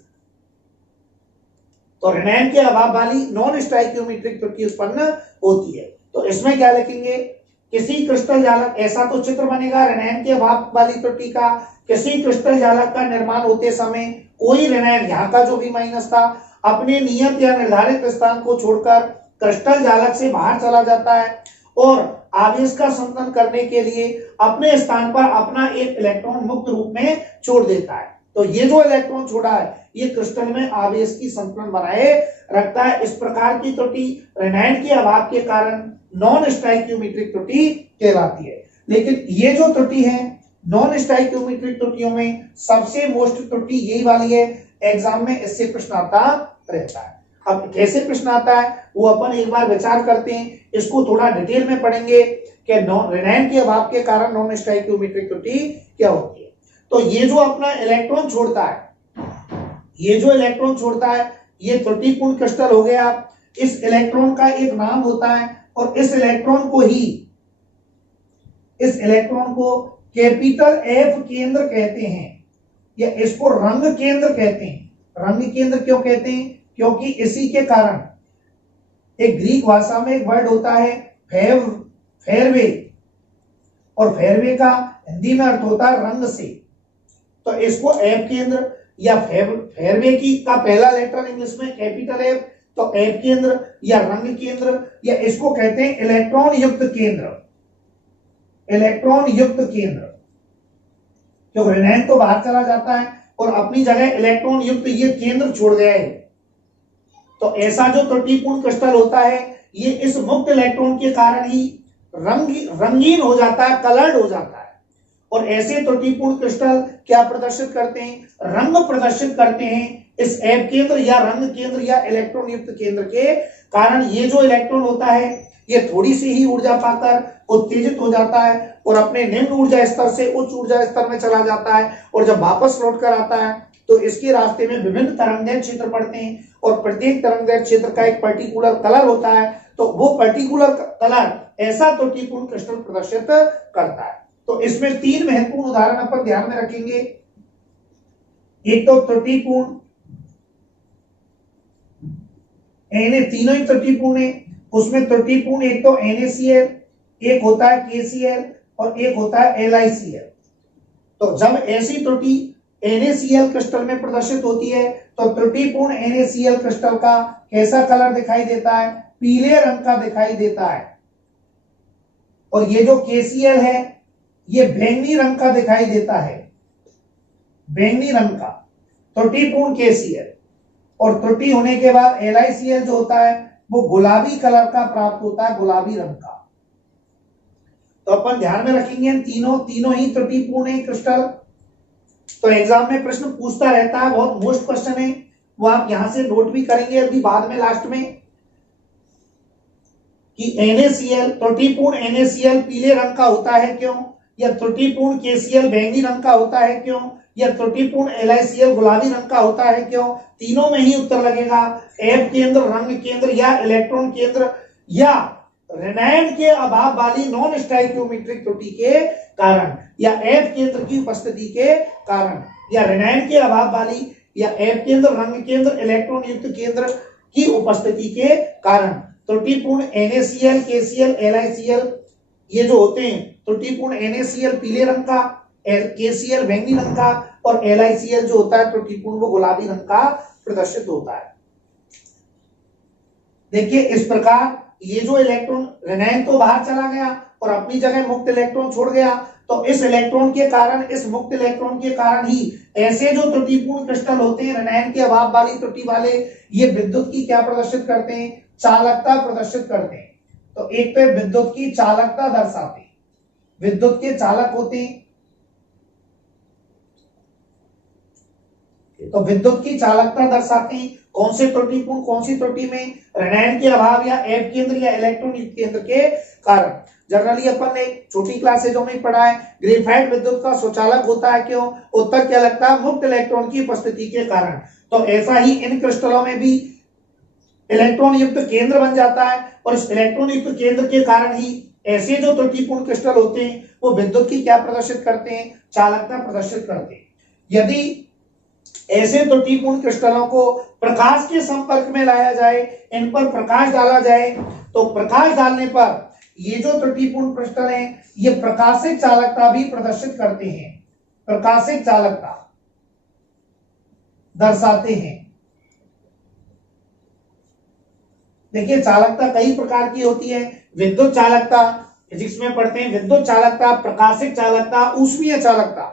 तो ऋणायन के अभाव वाली नॉन स्टोइकियोमेट्रिक त्रुटि उत्पन्न होती है। तो इसमें क्या लिखेंगे, किसी क्रिस्टल जालक, ऐसा तो चित्र बनेगा ऋणायन के अभाव वाली त्रुटि का, किसी क्रिस्टल जालक का निर्माण होते समय कोई ऋणायन, यहाँ का जो B- था, अपने नियत या निर्धारित स्थान को छोड़कर क्रिस्टल जालक से बाहर चला जाता है और आवेश का संतुलन करने के लिए अपने स्थान पर अपना एक इलेक्ट्रॉन मुक्त रूप में छोड़ देता है। तो ये जो इलेक्ट्रॉन छोड़ा है ये क्रिस्टल में आवेश की संतुलन बनाए रखता है। इस प्रकार की त्रुटि रेनाल्ड के अभाव के कारण नॉन स्टोइकियोमेट्रिक त्रुटि कहलाती है। लेकिन ये जो त्रुटि है नॉन स्टोइकियोमेट्रिक त्रुटियों में सबसे मोस्ट त्रुटि यही वाली है, एग्जाम में इससे प्रश्न आता रहता है। अब कैसे प्रश्न आता है वो अपन एक बार विचार करते हैं, इसको थोड़ा डिटेल में पढ़ेंगे कि रेनाल्ड के अभाव के कारण नॉन स्टोइकियोमेट्रिक त्रुटि क्या होती है। तो ये जो अपना इलेक्ट्रॉन छोड़ता है, ये जो इलेक्ट्रॉन छोड़ता है ये त्रुटिपूर्ण क्रिस्टल हो गया। इस इलेक्ट्रॉन का एक नाम होता है और इस इलेक्ट्रॉन को कैपिटल एफ केंद्र कहते हैं या इसको रंग केंद्र कहते हैं। रंग केंद्र क्यों कहते हैं? क्योंकि इसी के कारण एक ग्रीक भाषा में एक वर्ड होता है फेरवे, और फेरवे का हिंदी में अर्थ होता है रंग से। तो इसको एफ केंद्र या फेरवे की का पहला लेटर इंग्लिश में कैपिटल एफ, तो एफ केंद्र या रंग केंद्र या इसको कहते हैं इलेक्ट्रॉन युक्त केंद्र। इलेक्ट्रॉन युक्त केंद्र क्योंकि रेनाल्ड तो बाहर चला जाता है और अपनी जगह इलेक्ट्रॉन युक्त ये केंद्र छोड़ गया है। तो ऐसा जो त्रुटिपूर्ण क्रिस्टल होता है ये इस मुक्त इलेक्ट्रॉन के कारण ही रंगीन हो जाता है, कलर्ड हो जाता है। और ऐसे त्रुटिपूर्ण क्रिस्टल क्या प्रदर्शित करते हैं? रंग प्रदर्शित करते हैं इस एफ केंद्र या रंग केंद्र या इलेक्ट्रॉन युक्त केंद्र के कारण। ये जो इलेक्ट्रॉन होता है ये थोड़ी सी ही ऊर्जा पाकर उत्तेजित हो जाता है और अपने निम्न ऊर्जा स्तर से उच्च ऊर्जा स्तर में चला जाता है, और जब वापस लौट कर आता है तो इसके रास्ते में विभिन्न तरंगदैर्घ्य क्षेत्र पड़ते हैं और प्रत्येक तरंगदैर्घ्य क्षेत्र का एक पर्टिकुलर कलर होता है। तो वो पर्टिकुलर कलर ऐसा त्रुटिपूर्ण क्रिस्टल प्रदर्शित करता है। तो इसमें तीन महत्वपूर्ण उदाहरण अपन ध्यान में रखेंगे। एक तो त्रुटिपूर्ण, तीनों ही त्रुटिपूर्ण है। उसमें त्रुटिपूर्ण एक तो NaCl, एक होता है KCl और एक होता है LiCl। तो जब ऐसी त्रुटि NaCl क्रिस्टल में प्रदर्शित होती है तो त्रुटिपूर्ण NaCl क्रिस्टल का कैसा कलर दिखाई देता है? पीले रंग का दिखाई देता है। और ये जो KCl है ये बैंगनी रंग का दिखाई देता है, बैंगनी रंग का त्रुटिपूर्ण KCl। और त्रुटि होने के बाद LiCl जो होता है वो गुलाबी कलर का प्राप्त होता है, गुलाबी रंग का। तो अपन ध्यान में रखेंगे तीनों ही त्रुटिपूर्ण है क्रिस्टल। तो एग्जाम में प्रश्न पूछता रहता है, बहुत मोस्ट क्वेश्चन है, वो आप यहां से नोट भी करेंगे अभी बाद में लास्ट में कि NaCl त्रुटिपूर्ण NaCl पीले रंग का होता है क्यों, या त्रुटिपूर्ण KCl बैंगनी रंग का होता है क्यों, या त्रुटिपूर्ण LiCl गुलाबी रंग का होता है क्यों। तीनों में ही उत्तर लगेगा एफ केंद्र, रंग केंद्र या इलेक्ट्रॉन केंद्र या रेनाल्ड के अभाव वाली नॉन स्टोइकियोमेट्रिक त्रुटि के कारण या एफ केंद्र की उपस्थिति के कारण या रेनाल्ड के अभाव वाली या एफ केंद्र, रंग केंद्र, इलेक्ट्रॉन युक्त केंद्र की उपस्थिति के कारण त्रुटिपूर्ण NaCl, KCl, LiCl ये जो होते हैं त्रुटिपूर्ण NaCl पीले रंग का, KCl बैंगनी रंग का और LiCl जो होता है त्रुटिपूर्ण वो गुलाबी रंग का प्रदर्शित होता है। देखिए इस प्रकार ये जो इलेक्ट्रॉन रेनाल्ड तो बाहर चला गया और अपनी जगह मुक्त इलेक्ट्रॉन छोड़ गया, तो इस इलेक्ट्रॉन के कारण, इस मुक्त इलेक्ट्रॉन के कारण ही ऐसे जो त्रुटिपूर्ण क्रिस्टल होते हैं रेनाल्ड के अभाव वाली त्रुटि वाले, ये विद्युत की क्या प्रदर्शित करते हैं? चालकता प्रदर्शित करते हैं। तो एक पे विद्युत की चालकता दर्शाते हैं, विद्युत के चालक होते हैं। तो विद्युत की चालकता दर्शाते हैं कौन से त्रुटिपूर्ण, कौन सी त्रुटि में? रेनाल्ड के अभाव या एफ केंद्र या इलेक्ट्रॉन केंद्र के कारण। जनरली अपन ने छोटी क्लासेजों में पढ़ा है ग्रेफाइट विद्युत का सुचालक होता है क्यों? उत्तर क्या लगता है? मुक्त इलेक्ट्रॉन की उपस्थिति के कारण। तो ऐसा ही इन क्रिस्टलों में भी इलेक्ट्रॉन युक्त केंद्र बन जाता है और इस इलेक्ट्रॉन युक्त केंद्र के कारण ही ऐसे जो त्रुटिपूर्ण क्रिस्टल होते हैं वो विद्युत की क्या प्रदर्शित करते हैं? चालकता प्रदर्शित करते हैं। यदि ऐसे त्रुटिपूर्ण क्रिस्टलों को प्रकाश के संपर्क में लाया जाए, इन पर प्रकाश डाला जाए, तो प्रकाश डालने पर ये जो त्रुटिपूर्ण क्रिस्टल हैं ये प्रकाशिक चालकता भी प्रदर्शित करते हैं, प्रकाशिक चालकता दर्शाते हैं। देखिए चालकता कई प्रकार की होती है, विद्युत चालकता फिजिक्स में पढ़ते हैं, विद्युत चालकता, प्रकाशिक चालकता, ऊष्मीय चालकता।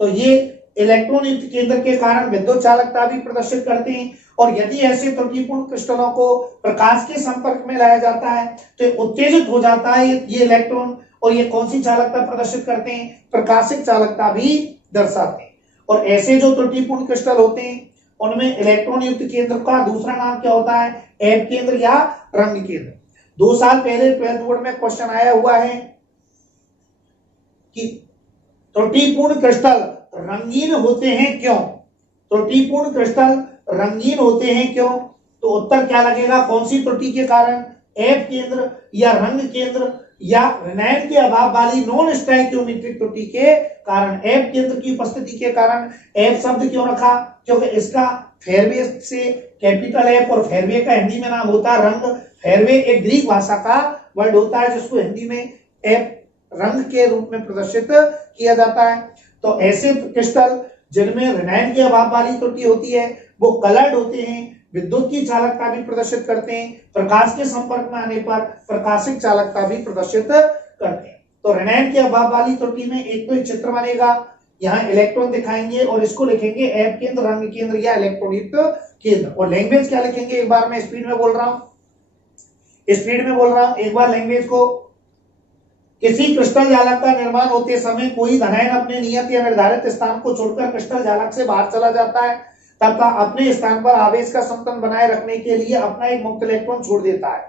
तो ये इलेक्ट्रॉन युक्त केंद्र के कारण विद्युत चालकता भी प्रदर्शित करते हैं। और यदि ऐसे त्रुटिपूर्ण क्रिस्टलों को प्रकाश के संपर्क में लाया जाता है तो उत्तेजित हो जाता है ये इलेक्ट्रॉन, और ये कौन सी चालकता प्रदर्शित करते हैं, प्रकाशिक चालकता भी दर्शाते हैं। और ऐसे जो त्रुटिपूर्ण क्रिस्टल होते हैं उनमें इलेक्ट्रॉन युक्त केंद्र का दूसरा नाम क्या होता है, एब केंद्र या रंग केंद्र। 2 साल पहले 12th बोर्ड में क्वेश्चन आया हुआ है कि त्रुटिपूर्ण क्रिस्टल रंगीन होते हैं क्यों, त्रुटिपूर्ण क्रिस्टल रंगीन होते हैं क्यों। तो उत्तर क्या लगेगा, कौन सी त्रुटि के कारण, एब केंद्र या रंग केंद्र या रेनाइन के अभाव वाली नॉन स्टोइकियोमेट्रिक त्रुटि के कारण। एब केंद्र की उपस्थिति के कारण एब शब्द क्यों रखा, क्योंकि इसका फेरवे से कैपिटल एफ, और फेरवे का हिंदी में नाम होता है रंग। फेरवे एक ग्रीक भाषा का वर्ड होता है जिसको हिंदी में एब रंग के रूप में प्रदर्शित किया जाता है। तो ऐसे क्रिस्टल जिनमें रेनाइन के अभाव वाली त्रुटि होती है वो कलर्ड होते हैं, विद्युत की चालकता भी प्रदर्शित करते हैं, प्रकाश के संपर्क में आने पर प्रकाशिक चालकता भी प्रदर्शित करते हैं। तो रेनाइन के अभाव वाली त्रुटि में एक तो एक चित्र बनेगा, यहाँ इलेक्ट्रॉन दिखाएंगे और इसको लिखेंगे एब केंद्र, रंग केंद्र या इलेक्ट्रॉन युक्त केंद्र। और लैंग्वेज क्या लिखेंगे, एक बार मैं स्पीड में बोल रहा हूं, एक बार लैंग्वेज को। किसी क्रिस्टल जालक का निर्माण होते समय कोई धनायन अपने नियत या निर्धारित स्थान को छोड़कर क्रिस्टल जालक से बाहर चला जाता है तथा अपने स्थान पर आवेश का संतुलन बनाए रखने के लिए अपना एक मुक्त इलेक्ट्रॉन छोड़ देता है।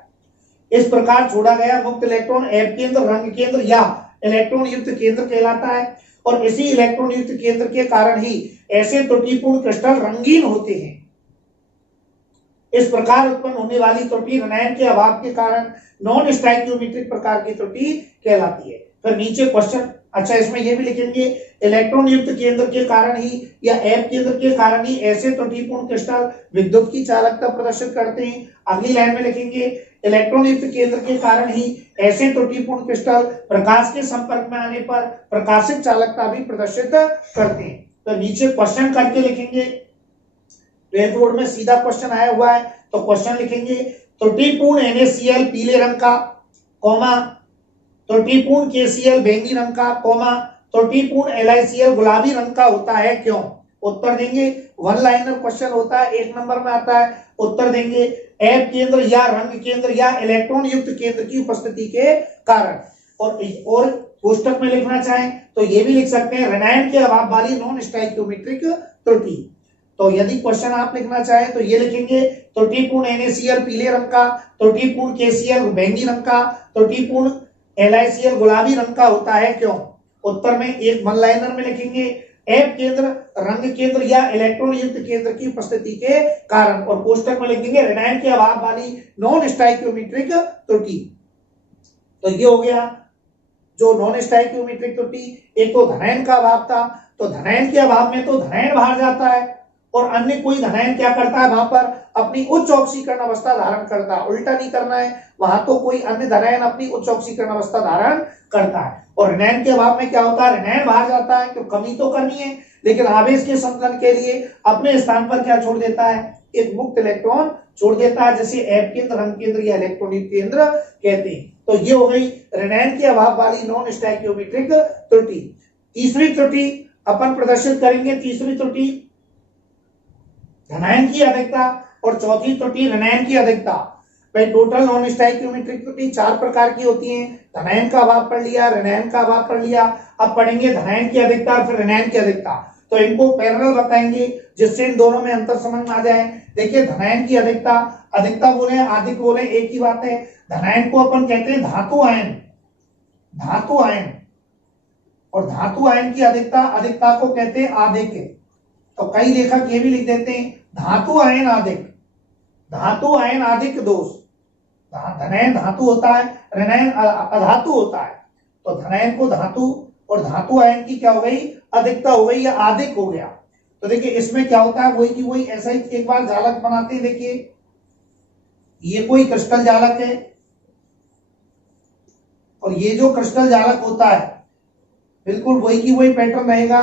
इस प्रकार छोड़ा गया मुक्त इलेक्ट्रॉन एब केंद्र, रंग केंद्र या इलेक्ट्रॉन युक्त केंद्र कहलाता है। और इसी इलेक्ट्रॉन युक्त केंद्र के कारण ही ऐसे त्रुटिपूर्ण क्रिस्टल रंगीन होते हैं। इस प्रकार उत्पन्न होने वाली त्रुटि रेनाइन के अभाव के कारण नॉन स्टोइकियोमेट्रिक प्रकार की त्रुटि कहलाती है। फिर नीचे क्वेश्चन, अच्छा इसमें ये भी लिखेंगे इलेक्ट्रॉन युक्त केंद्र के कारण ही या एब केंद्र के कारण ही ऐसे त्रुटिपूर्ण क्रिस्टल विद्युत की चालकता प्रदर्शित करते हैं। अगली लाइन में लिखेंगे इलेक्ट्रॉन युक्त केंद्र के कारण ही ऐसे त्रुटिपूर्ण क्रिस्टल प्रकाश के संपर्क में आने पर प्रकाशिक चालकता भी प्रदर्शित करते हैं। तो नीचे क्वेश्चन करके लिखेंगे, ट्वेल्थ बोर्ड में सीधा क्वेश्चन आया हुआ है। तो क्वेश्चन लिखेंगे त्रुटिपूर्ण NaCl पीले रंग का, कॉमा त्रुटिपूर्ण KCl बैंगनी रंग का, कॉमा त्रुटिपूर्ण LiCl गुलाबी रंग का होता है क्यों। उत्तर देंगे, वन लाइनर क्वेश्चन होता है, 1 नंबर में आता है। उत्तर देंगे एब केंद्र या रंग केंद्र या इलेक्ट्रॉन युक्त केंद्र की उपस्थिति के कारण। और पुस्तक में लिखना चाहें तो ये भी लिख सकते हैं रेनाइन के अभाव वाली नॉन स्टोइकियोमेट्रिक त्रुटि। तो यदि क्वेश्चन आप लिखना चाहें तो ये लिखेंगे त्रुटिपूर्ण NaCl पीले रंग का, त्रुटिपूर्ण KCl बैंगनी रंग का, त्रुटिपूर्ण LiCl गुलाबी रंग का होता है क्यों। उत्तर में एक वन लाइनर में लिखेंगे एब केंद्र, रंग केंद्र या इलेक्ट्रॉन युक्त केंद्र की उपस्थिति के कारण। और कोष्टक में लिखेंगे रेनाइन के अभाव वाली नॉन स्टोइकियोमेट्रिक त्रुटि। तो ये हो गया जो नॉन स्टोइकियोमेट्रिक त्रुटि। एक तो धनायन का अभाव था, तो धनायन के अभाव में तो धनायन बाहर जाता है और अन्य कोई धनायन क्या करता है, वहां पर अपनी उच्च ऑक्सीकरण अवस्था धारण करता है। उल्टा नहीं करना है, वहां तो कोई अन्य धनायन अपनी उच्च ऑक्सीकरण अवस्था धारण करता है। और रेनाइन के अभाव में क्या होता है, रेनाइन बाहर जाता है, क्यों कमी तो करनी है लेकिन आवेश के संतुलन के लिए अपने स्थान पर क्या छोड़ देता है, एक मुक्त इलेक्ट्रॉन छोड़ देता है, जैसे एब केंद्र, रंग केंद्र या इलेक्ट्रॉन युक्त केंद्र कहते हैं। तो ये हो गई रेनाइन के अभाव वाली नॉन स्टोइकियोमेट्रिक त्रुटि। तीसरी त्रुटि अपन प्रदर्शित करेंगे, तीसरी त्रुटि धनायन की अधिकता और चौथी त्रुटि रेनाइन की अधिकता। भाई टोटल नॉन स्टोइकियोमेट्रिक त्रुटि 4 प्रकार की होती हैं। धनायन का अभाव पढ़ लिया, रेनाइन का अभाव पढ़ लिया, अब पढ़ेंगे धनायन की अधिकता और फिर रेनाइन की अधिकता। तो इनको पैरेलल बताएंगे जिससे इन दोनों में अंतर समझ में आ जाए। देखिए धनायन की अधिकता, अधिकता बोले अधिक बोले एक ही बात है। धनायन को अपन कहते हैं धातु आयन, धातु आयन, और धातु आयन की अधिकता, अधिकता को कहते हैं आदिक। तो कई लेखक ये भी लिख देते हैं धातु आयन आदिक, धातु आयन आदिक दोष। धनायन धातु होता है, रेनाइन अधातु होता है। तो धनायन को धातु और धातु आयन की क्या हो गई, अधिकता हो गई या आदिक हो गया। तो देखिए इसमें क्या होता है, वही की वही ऐसा ही एक बार जालक बनाते हैं। देखिए ये कोई क्रिस्टल जालक है और ये जो क्रिस्टल जालक होता है बिल्कुल वही की वही पैटर्न रहेगा,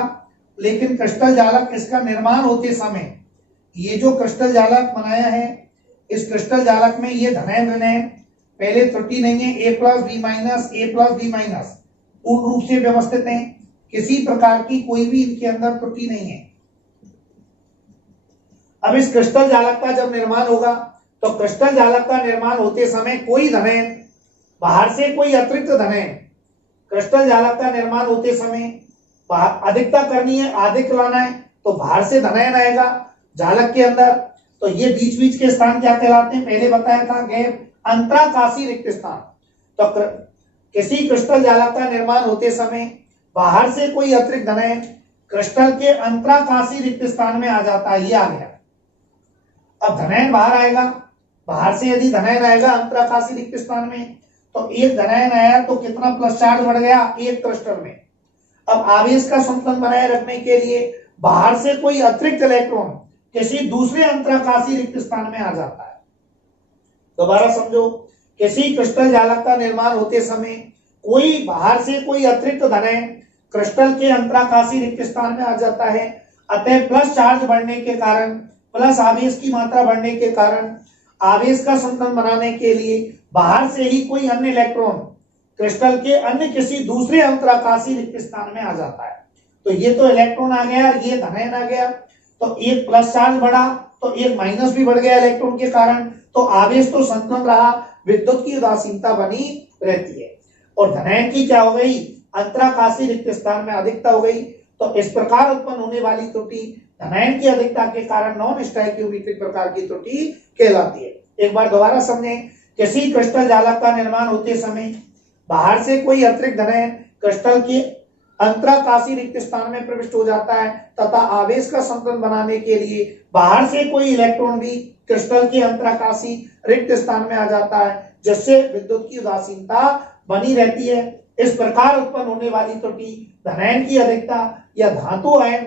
लेकिन क्रिस्टल जालक इसका निर्माण होते समय ये जो क्रिस्टल जालक बनाया है इस क्रिस्टल जालक में ये धनायन ऋणायन पहले त्रुटि नहीं है, ए प्लस बी माइनस पूर्ण रूप से व्यवस्थित है, किसी प्रकार की कोई भी इनके अंदर त्रुटि नहीं है। अब इस क्रिस्टल जालक का जब निर्माण होगा तो क्रिस्टल जालक का निर्माण होते समय कोई धनायन बाहर से कोई अतिरिक्त धनायन, क्रिस्टल जालक का निर्माण होते समय अधिकता करनी है, अधिक लाना है तो बाहर से धनायन आएगा जालक के अंदर। तो ये बीच बीच के स्थान क्या कहलाते हैं, पहले बताया था गैप अंतराकाशी रिक्त स्थान। तो किसी क्रिस्टल जालक का निर्माण होते समय बाहर से कोई अतिरिक्त धनायन क्रिस्टल के अंतराकाशी रिक्त स्थान में आ जाता है, ये आ गया। अब धनायन बाहर आएगा, बाहर से यदि धनायन आएगा अंतराकाशी रिक्त स्थान में तो एक धनायन आया तो कितना प्लस चार्ज बढ़ गया, एक क्रिस्टल में। अब आवेश का संतुलन बनाए रखने के लिए बाहर से कोई अतिरिक्त इलेक्ट्रॉन किसी दूसरे अंतराकाशी रिक्त स्थान में आ जाता है। दोबारा समझो, किसी क्रिस्टल जालक का निर्माण होते समय कोई बाहर से कोई अतिरिक्त धनायन क्रिस्टल के अंतराकाशी रिक्त स्थान में आ जाता है, अतः प्लस चार्ज बढ़ने के कारण, प्लस आवेश की मात्रा बढ़ने के कारण आवेश का संतुलन बनाने के लिए बाहर से ही कोई अन्य इलेक्ट्रॉन क्रिस्टल के अन्य किसी दूसरे अंतराकाशी रिक्त स्थान में आ जाता है। तो ये तो इलेक्ट्रॉन आ गया और ये धनायन आ गया, तो एक प्लस चार्ज बढ़ा तो एक माइनस भी बढ़ गया इलेक्ट्रॉन के कारण, तो आवेश तो संतुलन रहा, विद्युत की उदासीनता बनी रहती है। और धनायन की क्या हो गई, अंतराकाशी रिक्त स्थान में अधिकता हो गई। तो इस प्रकार उत्पन्न होने वाली त्रुटि धनायन की अधिकता के कारण नॉन स्टोइकियोमेट्रिक प्रकार की त्रुटि कहलाती है। एक बार दोबारा समझें, किसी क्रिस्टल जालक का निर्माण होते समय बाहर से कोई अतिरिक्त धनायन क्रिस्टल के अंतराकाशी रिक्त स्थान में प्रविष्ट हो जाता है तथा आवेश का संतुलन बनाने के लिए बाहर से कोई इलेक्ट्रॉन भी क्रिस्टल के अंतराकाशी रिक्त स्थान में आ जाता है, जिससे विद्युत की उदासीनता बनी रहती है। इस प्रकार उत्पन्न होने वाली त्रुटि धनायन की अधिकता या धातु आयन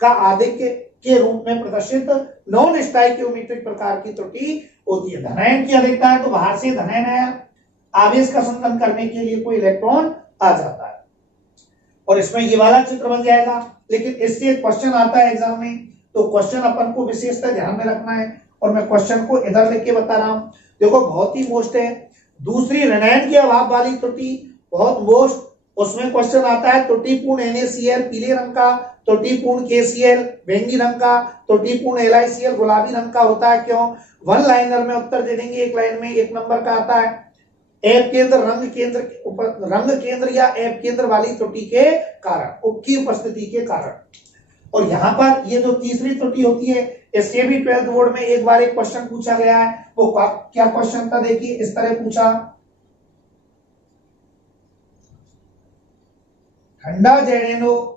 का आधिक्य के रूप में प्रदर्शित नॉन स्टोइकियोमेट्रिक प्रकार की त्रुटि होती है। धनायन की अधिकता है तो बाहर से धनायन आया, आवेश का संतुलन करने के लिए कोई इलेक्ट्रॉन आ जाता है और इसमें ये वाला चित्र बन जाएगा। लेकिन इससे एक क्वेश्चन आता है एग्जाम में, तो क्वेश्चन अपन को विशेषता ध्यान में रखना है और मैं क्वेश्चन को इधर लिख के बता रहा हूं। देखो बहुत ही मोस्ट है, दूसरी ऋणायन के अभाव वाली त्रुटि बहुत मोस्ट, उसमें क्वेश्चन आता है त्रुटिपूर्ण NaCl पीले रंग का, त्रुटिपूर्ण KCl बैंगनी रंग का, त्रुटिपूर्ण LiCl गुलाबी रंग का होता है क्यों। वन लाइनर में उत्तर दे देंगे, एक लाइन में एक नंबर का आता है एप केंद्र रंग केंद्र या एप केंद्र वाली त्रुटि के कारण, की उपस्थिति के कारण। और यहाँ पर ये जो तीसरी त्रुटि होती है, इससे भी 12th बोर्ड में एक बार एक क्वेश्चन पूछा गया है। वो क्या क्वेश्चन था, देखिए इस तरह पूछा, ठंडा जेरेनो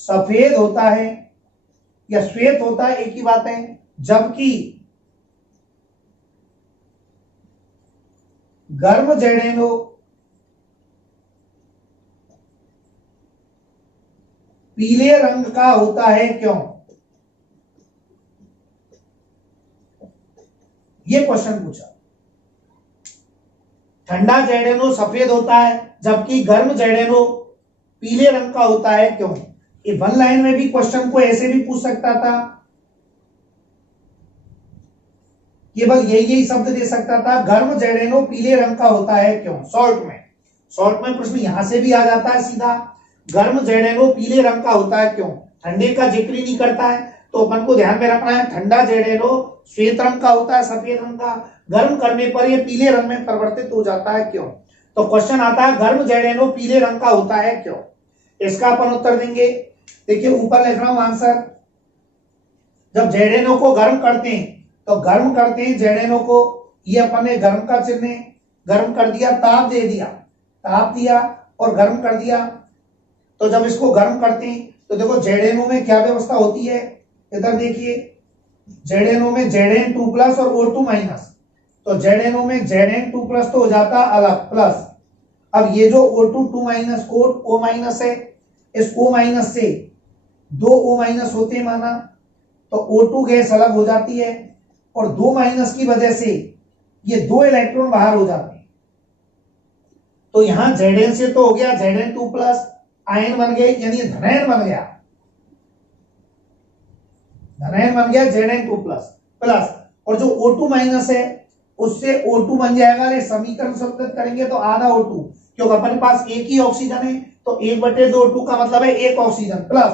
सफेद होता है या श्वेत होता है, एक ही बात है, जबकि गर्म जेरेनो पीले रंग का होता है क्यों। ये क्वेश्चन पूछा, ठंडा जेरेनो सफेद होता है जबकि गर्म जेरेनो पीले रंग का होता है क्यों। ये वन लाइन में भी क्वेश्चन को ऐसे भी पूछ सकता था, केवल यही शब्द दे सकता था, गर्म जेरेनो पीले रंग का होता है क्यों। शॉर्ट में प्रश्न यहां से भी आ जाता है सीधा, गर्म जेरेनो पीले रंग का होता है क्यों। ठंडे का जिक्र ही नहीं करता है, तो अपन को ध्यान में रखना है ठंडा जेरेनो श्वेत रंग का होता है, सफेद रंग का, गर्म करने पर यह पीले रंग में परिवर्तित हो जाता है क्यों। तो क्वेश्चन आता है गर्म जेरेनो पीले रंग का होता है क्यों। इसका अपन उत्तर देंगे, देखिए ऊपर लिख रहा हूं आंसर। जब जेरेनो को गर्म करते हैं तो गर्म करते हैं जेरेनो को, ये अपन ने गर्म का चिन्ह गर्म कर दिया, ताप दे दिया, ताप दिया और गर्म कर दिया। तो जब इसको गर्म करते हैं तो देखो जेरेनो में क्या व्यवस्था होती है, इधर देखिए, जेरेनो में Zn2+ और O2-। तो जेरेनो में Zn2+ तो हो जाता अलग प्लस, अब ये जो O2 O- है, इस O- से 2 O- होते माना, तो O2 गैस अलग हो जाती है और 2- की वजह से ये 2 इलेक्ट्रॉन बाहर हो जाते हैं। तो यहां Zn से तो हो गया Zn2+, आयन बन गए यानी धनायन बन गया। धनायन बन गया Zn2 प्लस प्लस, और जो O2 माइनस है उससे O2 बन जाएगा, ये समीकरण संतुलित करेंगे तो आधा O2, क्योंकि अपने पास एक ही ऑक्सीजन है तो 1/2 O2 का मतलब है एक ऑक्सीजन प्लस,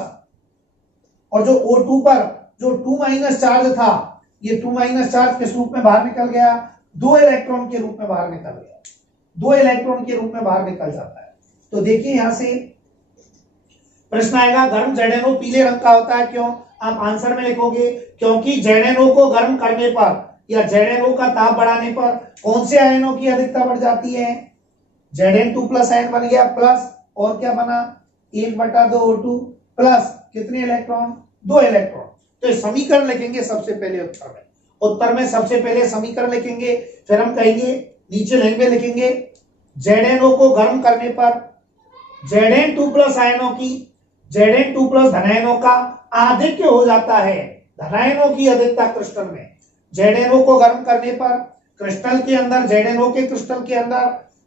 और जो O2 पर जो 2 माइनस चार्ज था, ये 2 माइनस चार्ज किस रूप में बाहर निकल गया, 2 इलेक्ट्रॉन के रूप में बाहर निकल गया, 2 इलेक्ट्रॉन के रूप में बाहर निकल जाता है। तो देखिए यहां से प्रश्न आएगा गर्म ZnO पीले रंग का होता है, क्यों? आप आंसर में लिखोगे क्योंकि ZnO को गर्म करने पर या ZnO का ताप बढ़ाने पर कौन से आयनों की अधिकता बढ़ जाती है, Zn2 प्लस आयन बन गया प्लस, और क्या बना 1/2 O2 प्लस कितने इलेक्ट्रॉन, 2 इलेक्ट्रॉन। तो समीकरण लिखेंगे सबसे पहले उत्तर में सबसे पहले समीकरण लिखेंगे, फिर हम कहेंगे नीचे लाइन में लिखेंगे ZnO को गर्म करने पर Zn2 प्लस आयनों की Zn2 प्लस धनायनों का आधिक्य हो जाता है, धनायनों की अधिकता क्रिस्टल में। ZnO को गर्म करने पर क्रिस्टल के अंदर ZnO के क्रिस्टल के अंदर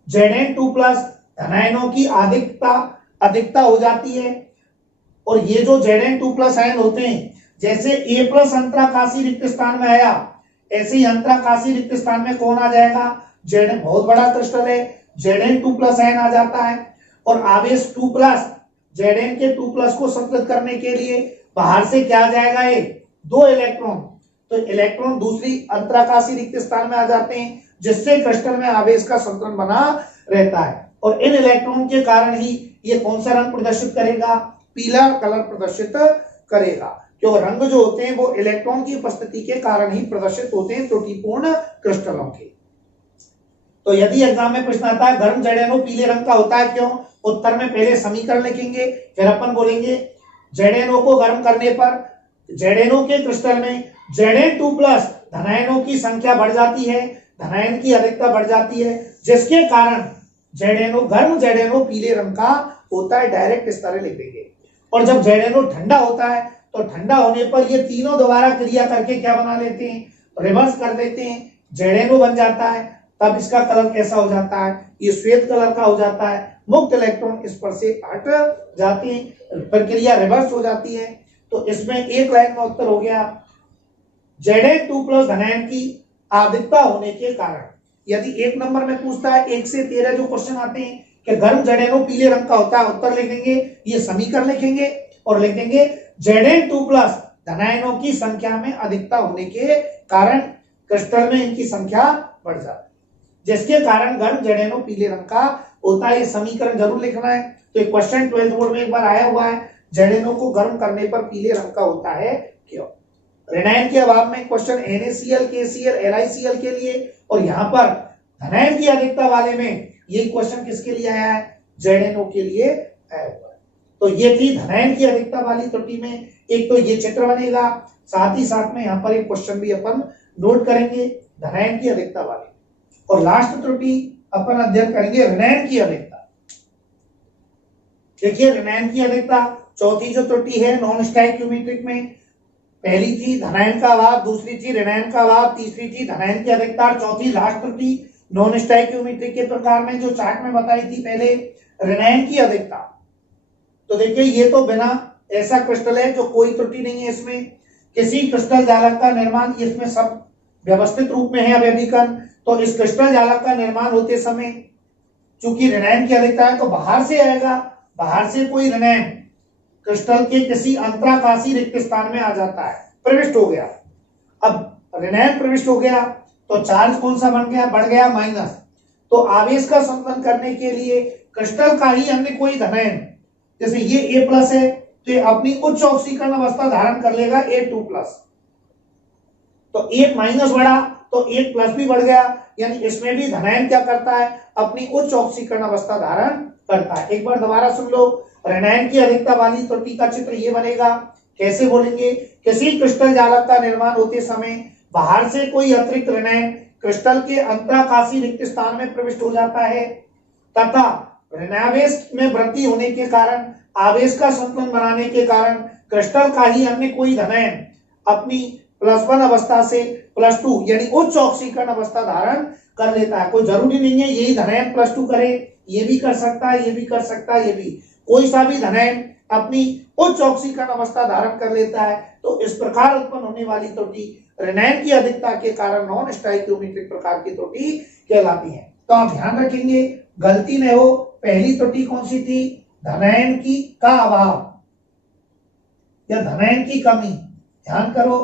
Zn2 प्लस धनायनों की अधिकता हो जाती है, और ये जो Zn2 प्लस आयन होते हैं, जैसे A प्लस अंतराकाशी रिक्त स्थान में आया, ऐसे ही अंतराकाशी रिक्त स्थान में कौन आ जाएगा, Zn, बहुत बड़ा क्रिस्टल है, Zn2 प्लस आयन आ जाता है, और आवेश 2 प्लस Zn के 2 प्लस को संतुलित करने के लिए बाहर से क्या आ जाएगा, ये 2 इलेक्ट्रॉन, तो इलेक्ट्रॉन दूसरी अंतराकाशी रिक्त स्थान में आ जाते हैं, जिससे क्रिस्टल में आवेश का संतुलन बना रहता है, और इन इलेक्ट्रॉन के कारण ही ये कौन सा रंग प्रदर्शित करेगा, पीला कलर प्रदर्शित करेगा, क्यों रंग जो होते हैं वो इलेक्ट्रॉन की उपस्थिति के कारण ही प्रदर्शित होते हैं त्रुटिपूर्ण क्रिस्टलों के। तो यदि एग्जाम में प्रश्न आता है गर्म ZnO पीले रंग का होता है क्यों, उत्तर में पहले समीकरण लिखेंगे, फिर अपन बोलेंगे ZnO को गर्म करने पर ZnO के क्रिस्टल में Zn2 प्लस धनायनों की संख्या बढ़ जाती है, धनायन की अधिकता बढ़ जाती है, जिसके कारण गर्म ZnO पीले रंग का होता है, डायरेक्ट इस तरह लिखेंगे। और जब ZnO ठंडा होता है तो ठंडा होने पर ये तीनों दोबारा क्रिया करके क्या बना लेते हैं, रिवर्स कर देते हैं, ZnO बन जाता है, तब इसका कलर कैसा हो जाता है, ये श्वेत कलर का हो जाता है, मुक्त इलेक्ट्रॉन इस पर से हट जाते हैं, प्रक्रिया रिवर्स हो जाती है। तो इसमें एक लाइन में उत्तर हो गया Zn2 प्लस धनायन की अधिकता होने के कारण। यदि एक नंबर में पूछता है 1 से 13 जो क्वेश्चन आते हैं कि गर्म ZnO पीले रंग का होता है, उत्तर लिखेंगे, ये समीकरण लिखेंगे और लिखेंगे Zn2 प्लस धनायनों की संख्या में अधिकता होने के कारण क्रिस्टल में इनकी संख्या बढ़ जाती है, जिसके कारण गर्म ZnO पीले रंग का होता है। ये समीकरण जरूर लिखना है। तो क्वेश्चन 12th बोर्ड में एक बार आया हुआ है, ZnO को गर्म करने पर पीले रंग का होता है क्यों। रेनायन के अभाव में क्वेश्चन NaCl, KCl, LiCl के लिए, और यहाँ पर धनायन की अधिकता वाले में यही क्वेश्चन किसके लिए आया है, ZnO के लिए आया हुआ है। तो ये थी धनायन की अधिकता वाली त्रुटि में एक तो ये चित्र बनेगा, साथ ही साथ में यहाँ पर एक क्वेश्चन भी अपन नोट करेंगे धनायन की अधिकता वाली, और लास्ट त्रुटि अपन अध्ययन करेंगे ऋणायन की अधिकता। देखिए ऋणायन की अधिकता चौथी जो त्रुटि है नॉन स्टोइकियोमेट्रिक में, पहली थी धनायन का अभाव, दूसरी थी ऋणायन का अभाव, तीसरी थी धनायन की अधिकता, और चौथी लास्ट त्रुटि नॉन स्टोइकियोमेट्रिक के प्रकार में जो चार्ट में बताई थी पहले, ऋणायन की अधिकता। तो देखिए ये तो बिना ऐसा क्रिस्टल है जो कोई त्रुटि नहीं है इसमें, किसी क्रिस्टल जालक का निर्माण, इसमें सब व्यवस्थित रूप में है अवयवीकरण। तो इस क्रिस्टल जालक का निर्माण होते समय चूंकि ऋणायन की अधिकता है तो बाहर से आएगा, बाहर से कोई ऋणायन क्रिस्टल के किसी अंतराकाशी रिक्त स्थान में आ जाता है, प्रविष्ट हो गया। अब ऋणायन प्रविष्ट हो गया तो चार्ज कौन सा बन गया, बढ़ गया माइनस। तो आवेश का संतुलन करने के लिए क्रिस्टल का ही अन्य कोई धनायन, जैसे ये A प्लस है तो ये अपनी उच्च ऑक्सीकरण अवस्था धारण कर लेगा A2 प्लस, तो एक माइनस बढ़ा तो एक प्लस भी बढ़ गया, यानी इसमें भी धनायन क्या करता है, अपनी उच्च ऑक्सीकरण अवस्था धारण करता है। एक बार दोबारा सुन लो, ऋणायन की अधिकता वाली त्रुटि का चित्र ये बनेगा, कैसे बोलेंगे, किसी क्रिस्टल जालक का निर्माण होते समय बाहर से कोई अतिरिक्त ऋणायन क्रिस्टल के अंतराकाशी रिक्त स्थान में प्रविष्ट हो जाता है, तथा ऋणावेश में वृद्धि होने के कारण, आवेश का संतुलन बनाने के कारण क्रिस्टल का ही अन्य कोई धनायन अपनी +1 अवस्था से +2 यानी उच्च ऑक्सीकरण अवस्था धारण कर लेता है। कोई जरूरी नहीं है यही धनायन +2 करे, ये भी कर सकता है, ये भी कर सकता है, ये भी, कोई सा भी धनायन अपनी उच्च ऑक्सीकरण अवस्था धारण कर लेता है, तो इस प्रकार उत्पन्न होने वाली त्रुटि रेनाइन की अधिकता के कारण नॉन स्टोइकियोमेट्रिक प्रकार की त्रुटि कहलाती है। तो आप ध्यान रखेंगे गलती न हो। पहली त्रुटि कौन सी थी? धनायन की का अभाव या धनायन की कमी। ध्यान करो,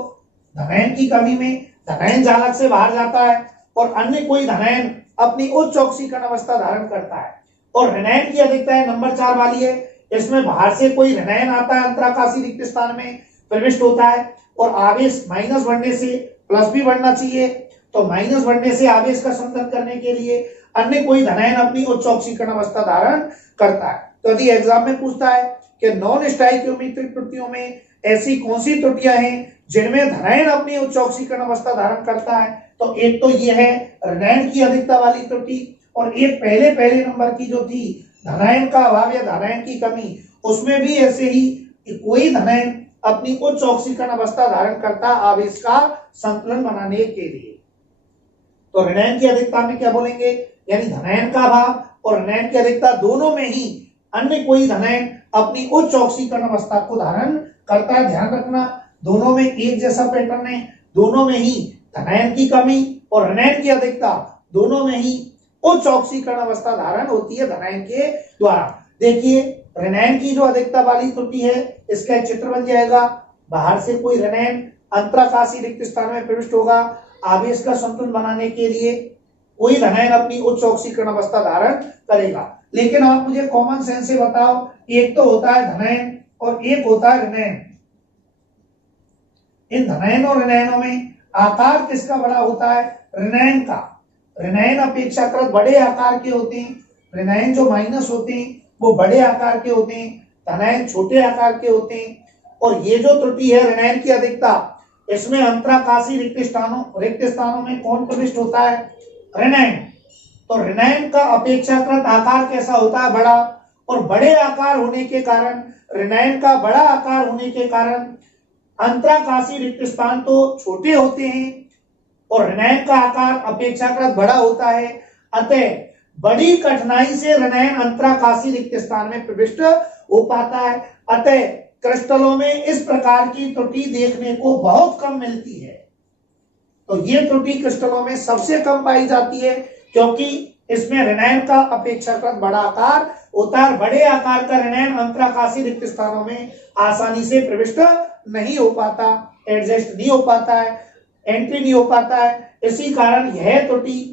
धनायन की कमी में धनायन जालक से बाहर जाता है और अन्य कोई धनायन अपनी उच्च ऑक्सीकरण अवस्था धारण करता है। और रेनाइन की अधिकता है नंबर 4 वाली है, इसमें बाहर से कोई रेनाइन आता है, अंतराकाशी रिक्त स्थान में प्रविष्ट होता है और आवेश माइनस बढ़ने से प्लस भी बढ़ना चाहिए, तो माइनस बढ़ने से आवेश का संतुलन करने के लिए अन्य कोई धनायन अपनी उच्च ऑक्सीकरण अवस्था धारण करता है। तो यदि एग्जाम में पूछता है कि नॉन स्टोइकियोमेट्रिक त्रुटियों में ऐसी कौन सी त्रुटियां हैं जिनमें धनायन अपनी उच्च ऑक्सीकरण अवस्था धारण करता है, तो एक तो ये है रेनाइन की अधिकता वाली त्रुटि, और एक पहले नंबर की जो थी धनायन का अभाव या धनायन की कमी, उसमें भी ऐसे ही कोई धनायन अपनी उच्च ऑक्सीकरण अवस्था धारण करता आवेश का संतुलन बनाने के लिए। तो रेनाइन की अधिकता में क्या बोलेंगे, यानी धनायन का अभाव और रेनाइन की अधिकता दोनों में ही अन्य कोई धनायन अपनी उच्च ऑक्सीकरण अवस्था को धारण करता है। ध्यान रखना दोनों में एक जैसा पैटर्न है, दोनों में ही धनायन की कमी और रेनाइन की अधिकता दोनों में ही उच्च ऑक्सीकरण अवस्था धारण होती है धनायन के द्वारा। देखिए रेनाइन की जो अधिकता वाली त्रुटि है, इसका चित्र बन जाएगा। बाहर से कोई रेनाइन अंतराकाशी रिक्त स्थान में प्रविष्ट होगा, आवेश का संतुलन बनाने के लिए कोई धनायन अपनी उच्च ऑक्सीकरण अवस्था धारण करेगा। लेकिन आप मुझे कॉमन सेंस से बताओ, एक तो होता है धनायन और एक होता है रेनाइन। इन धनायन और रेनायनों में आकार किसका बड़ा होता है? रेनाइन का। रेनाइन अपेक्षाकृत बड़े आकार के होते हैं, रेनाइन जो माइनस होते हैं वो बड़े आकार के होते हैं, धनायन छोटे आकार के होते हैं। और ये जो त्रुटि है रेनाइन की अधिकता, इसमें अंतराकाशी रिक्त स्थानों में कौन प्रविष्ट होता है? रेनाइन। तो रेनाइन का अपेक्षाकृत आकार कैसा होता है? बड़ा। और बड़े आकार होने के कारण, रेनाइन का बड़ा आकार होने के कारण अंतराकाशी रिक्त स्थान तो छोटे होते हैं और रेनाइन का आकार अपेक्षाकृत बड़ा होता है, अतः बड़ी कठिनाई से रेनाइन अंतराकाशी रिक्त स्थान में प्रविष्ट हो पाता है। अतः क्रिस्टलों में इस प्रकार की त्रुटि देखने को बहुत कम मिलती है। तो ये त्रुटि क्रिस्टलों में सबसे कम पाई जाती है क्योंकि इसमें रेनाइन का अपेक्षाकृत बड़ा आकार होता है। बड़े आकार का रेनाइन अंतराकाशी रिक्त स्थानों में आसानी से प्रविष्ट नहीं हो पाता, एडजस्ट नहीं हो पाता है, एंट्री नहीं हो पाता है। इसी कारण यह त्रुटि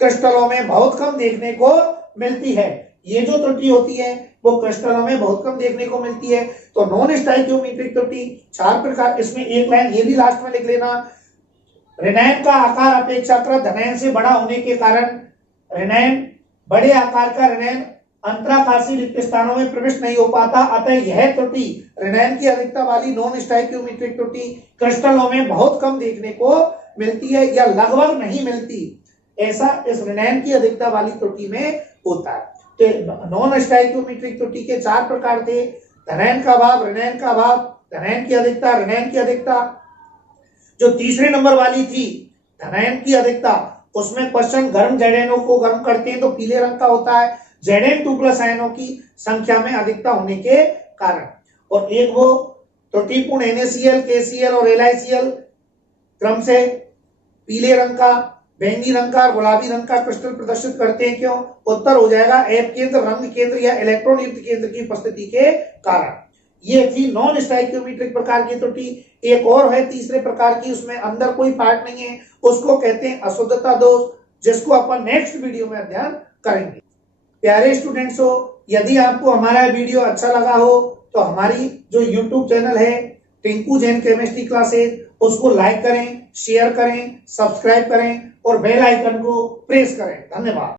क्रिस्टलों में बहुत कम देखने को मिलती है। ये जो त्रुटि होती है वो क्रिस्टलों में बहुत कम देखने को मिलती है। तो नॉन स्टोइकियोमेट्रिक त्रुटि 4 प्रकार, इसमें एक लाइन ये भी लास्ट में लिख लेना, रेनाइन का आकार अपेक्षाकृत धनायन से बड़ा होने के कारण रेनाइन बड़े आकार का रेनाइन अंतराकाशी रिक्त स्थानों में प्रविष्ट नहीं हो पाता, अतः यह त्रुटि रेनाइन की अधिकता वाली नॉन स्टोइकियोमेट्रिक त्रुटि क्रिस्टलों में बहुत कम देखने को मिलती है या लगभग नहीं मिलती, ऐसा इस रेनाइन की अधिकता वाली त्रुटि में होता है। तो नॉन स्टोइकियोमेट्रिक त्रुटि के 4 प्रकार थे, धनायन का अभाव, रेनाइन का अभाव, धनायन की अधिकता, रेनाइन की अधिकता। जो तीसरे नंबर वाली थी धनायन की अधिकता, उसमें क्वेश्चन गर्म जेडेनों को गर्म करते हैं तो पीले रंग का होता है, Zn2+ आयनों की संख्या में अधिकता होने के कारण। और एक वो त्रुटिपूर्ण NaCl, KCl और LiCl क्रम से पीले रंग का, बैंगनी रंग का और गुलाबी रंग का क्रिस्टल प्रदर्शित करते हैं। क्यों? उत्तर हो जाएगा एप केंद्र, रंग केंद्र या इलेक्ट्रॉन युक्त केंद्र की उपस्थिति के कारण। ये थी नॉन स्टोइकियोमेट्रिक प्रकार की त्रुटि। एक और है तीसरे प्रकार की, उसमें अंदर कोई पार्ट नहीं है, उसको कहते हैं अशुद्धता दोष, जिसको अपन नेक्स्ट वीडियो में अध्ययन करेंगे। प्यारे स्टूडेंट्स हो, यदि आपको हमारा वीडियो अच्छा लगा हो तो हमारी जो यूट्यूब चैनल है टिंकू जैन केमिस्ट्री क्लासेज, उसको लाइक करें, शेयर करें, सब्सक्राइब करें और बेल आइकन को प्रेस करें। धन्यवाद।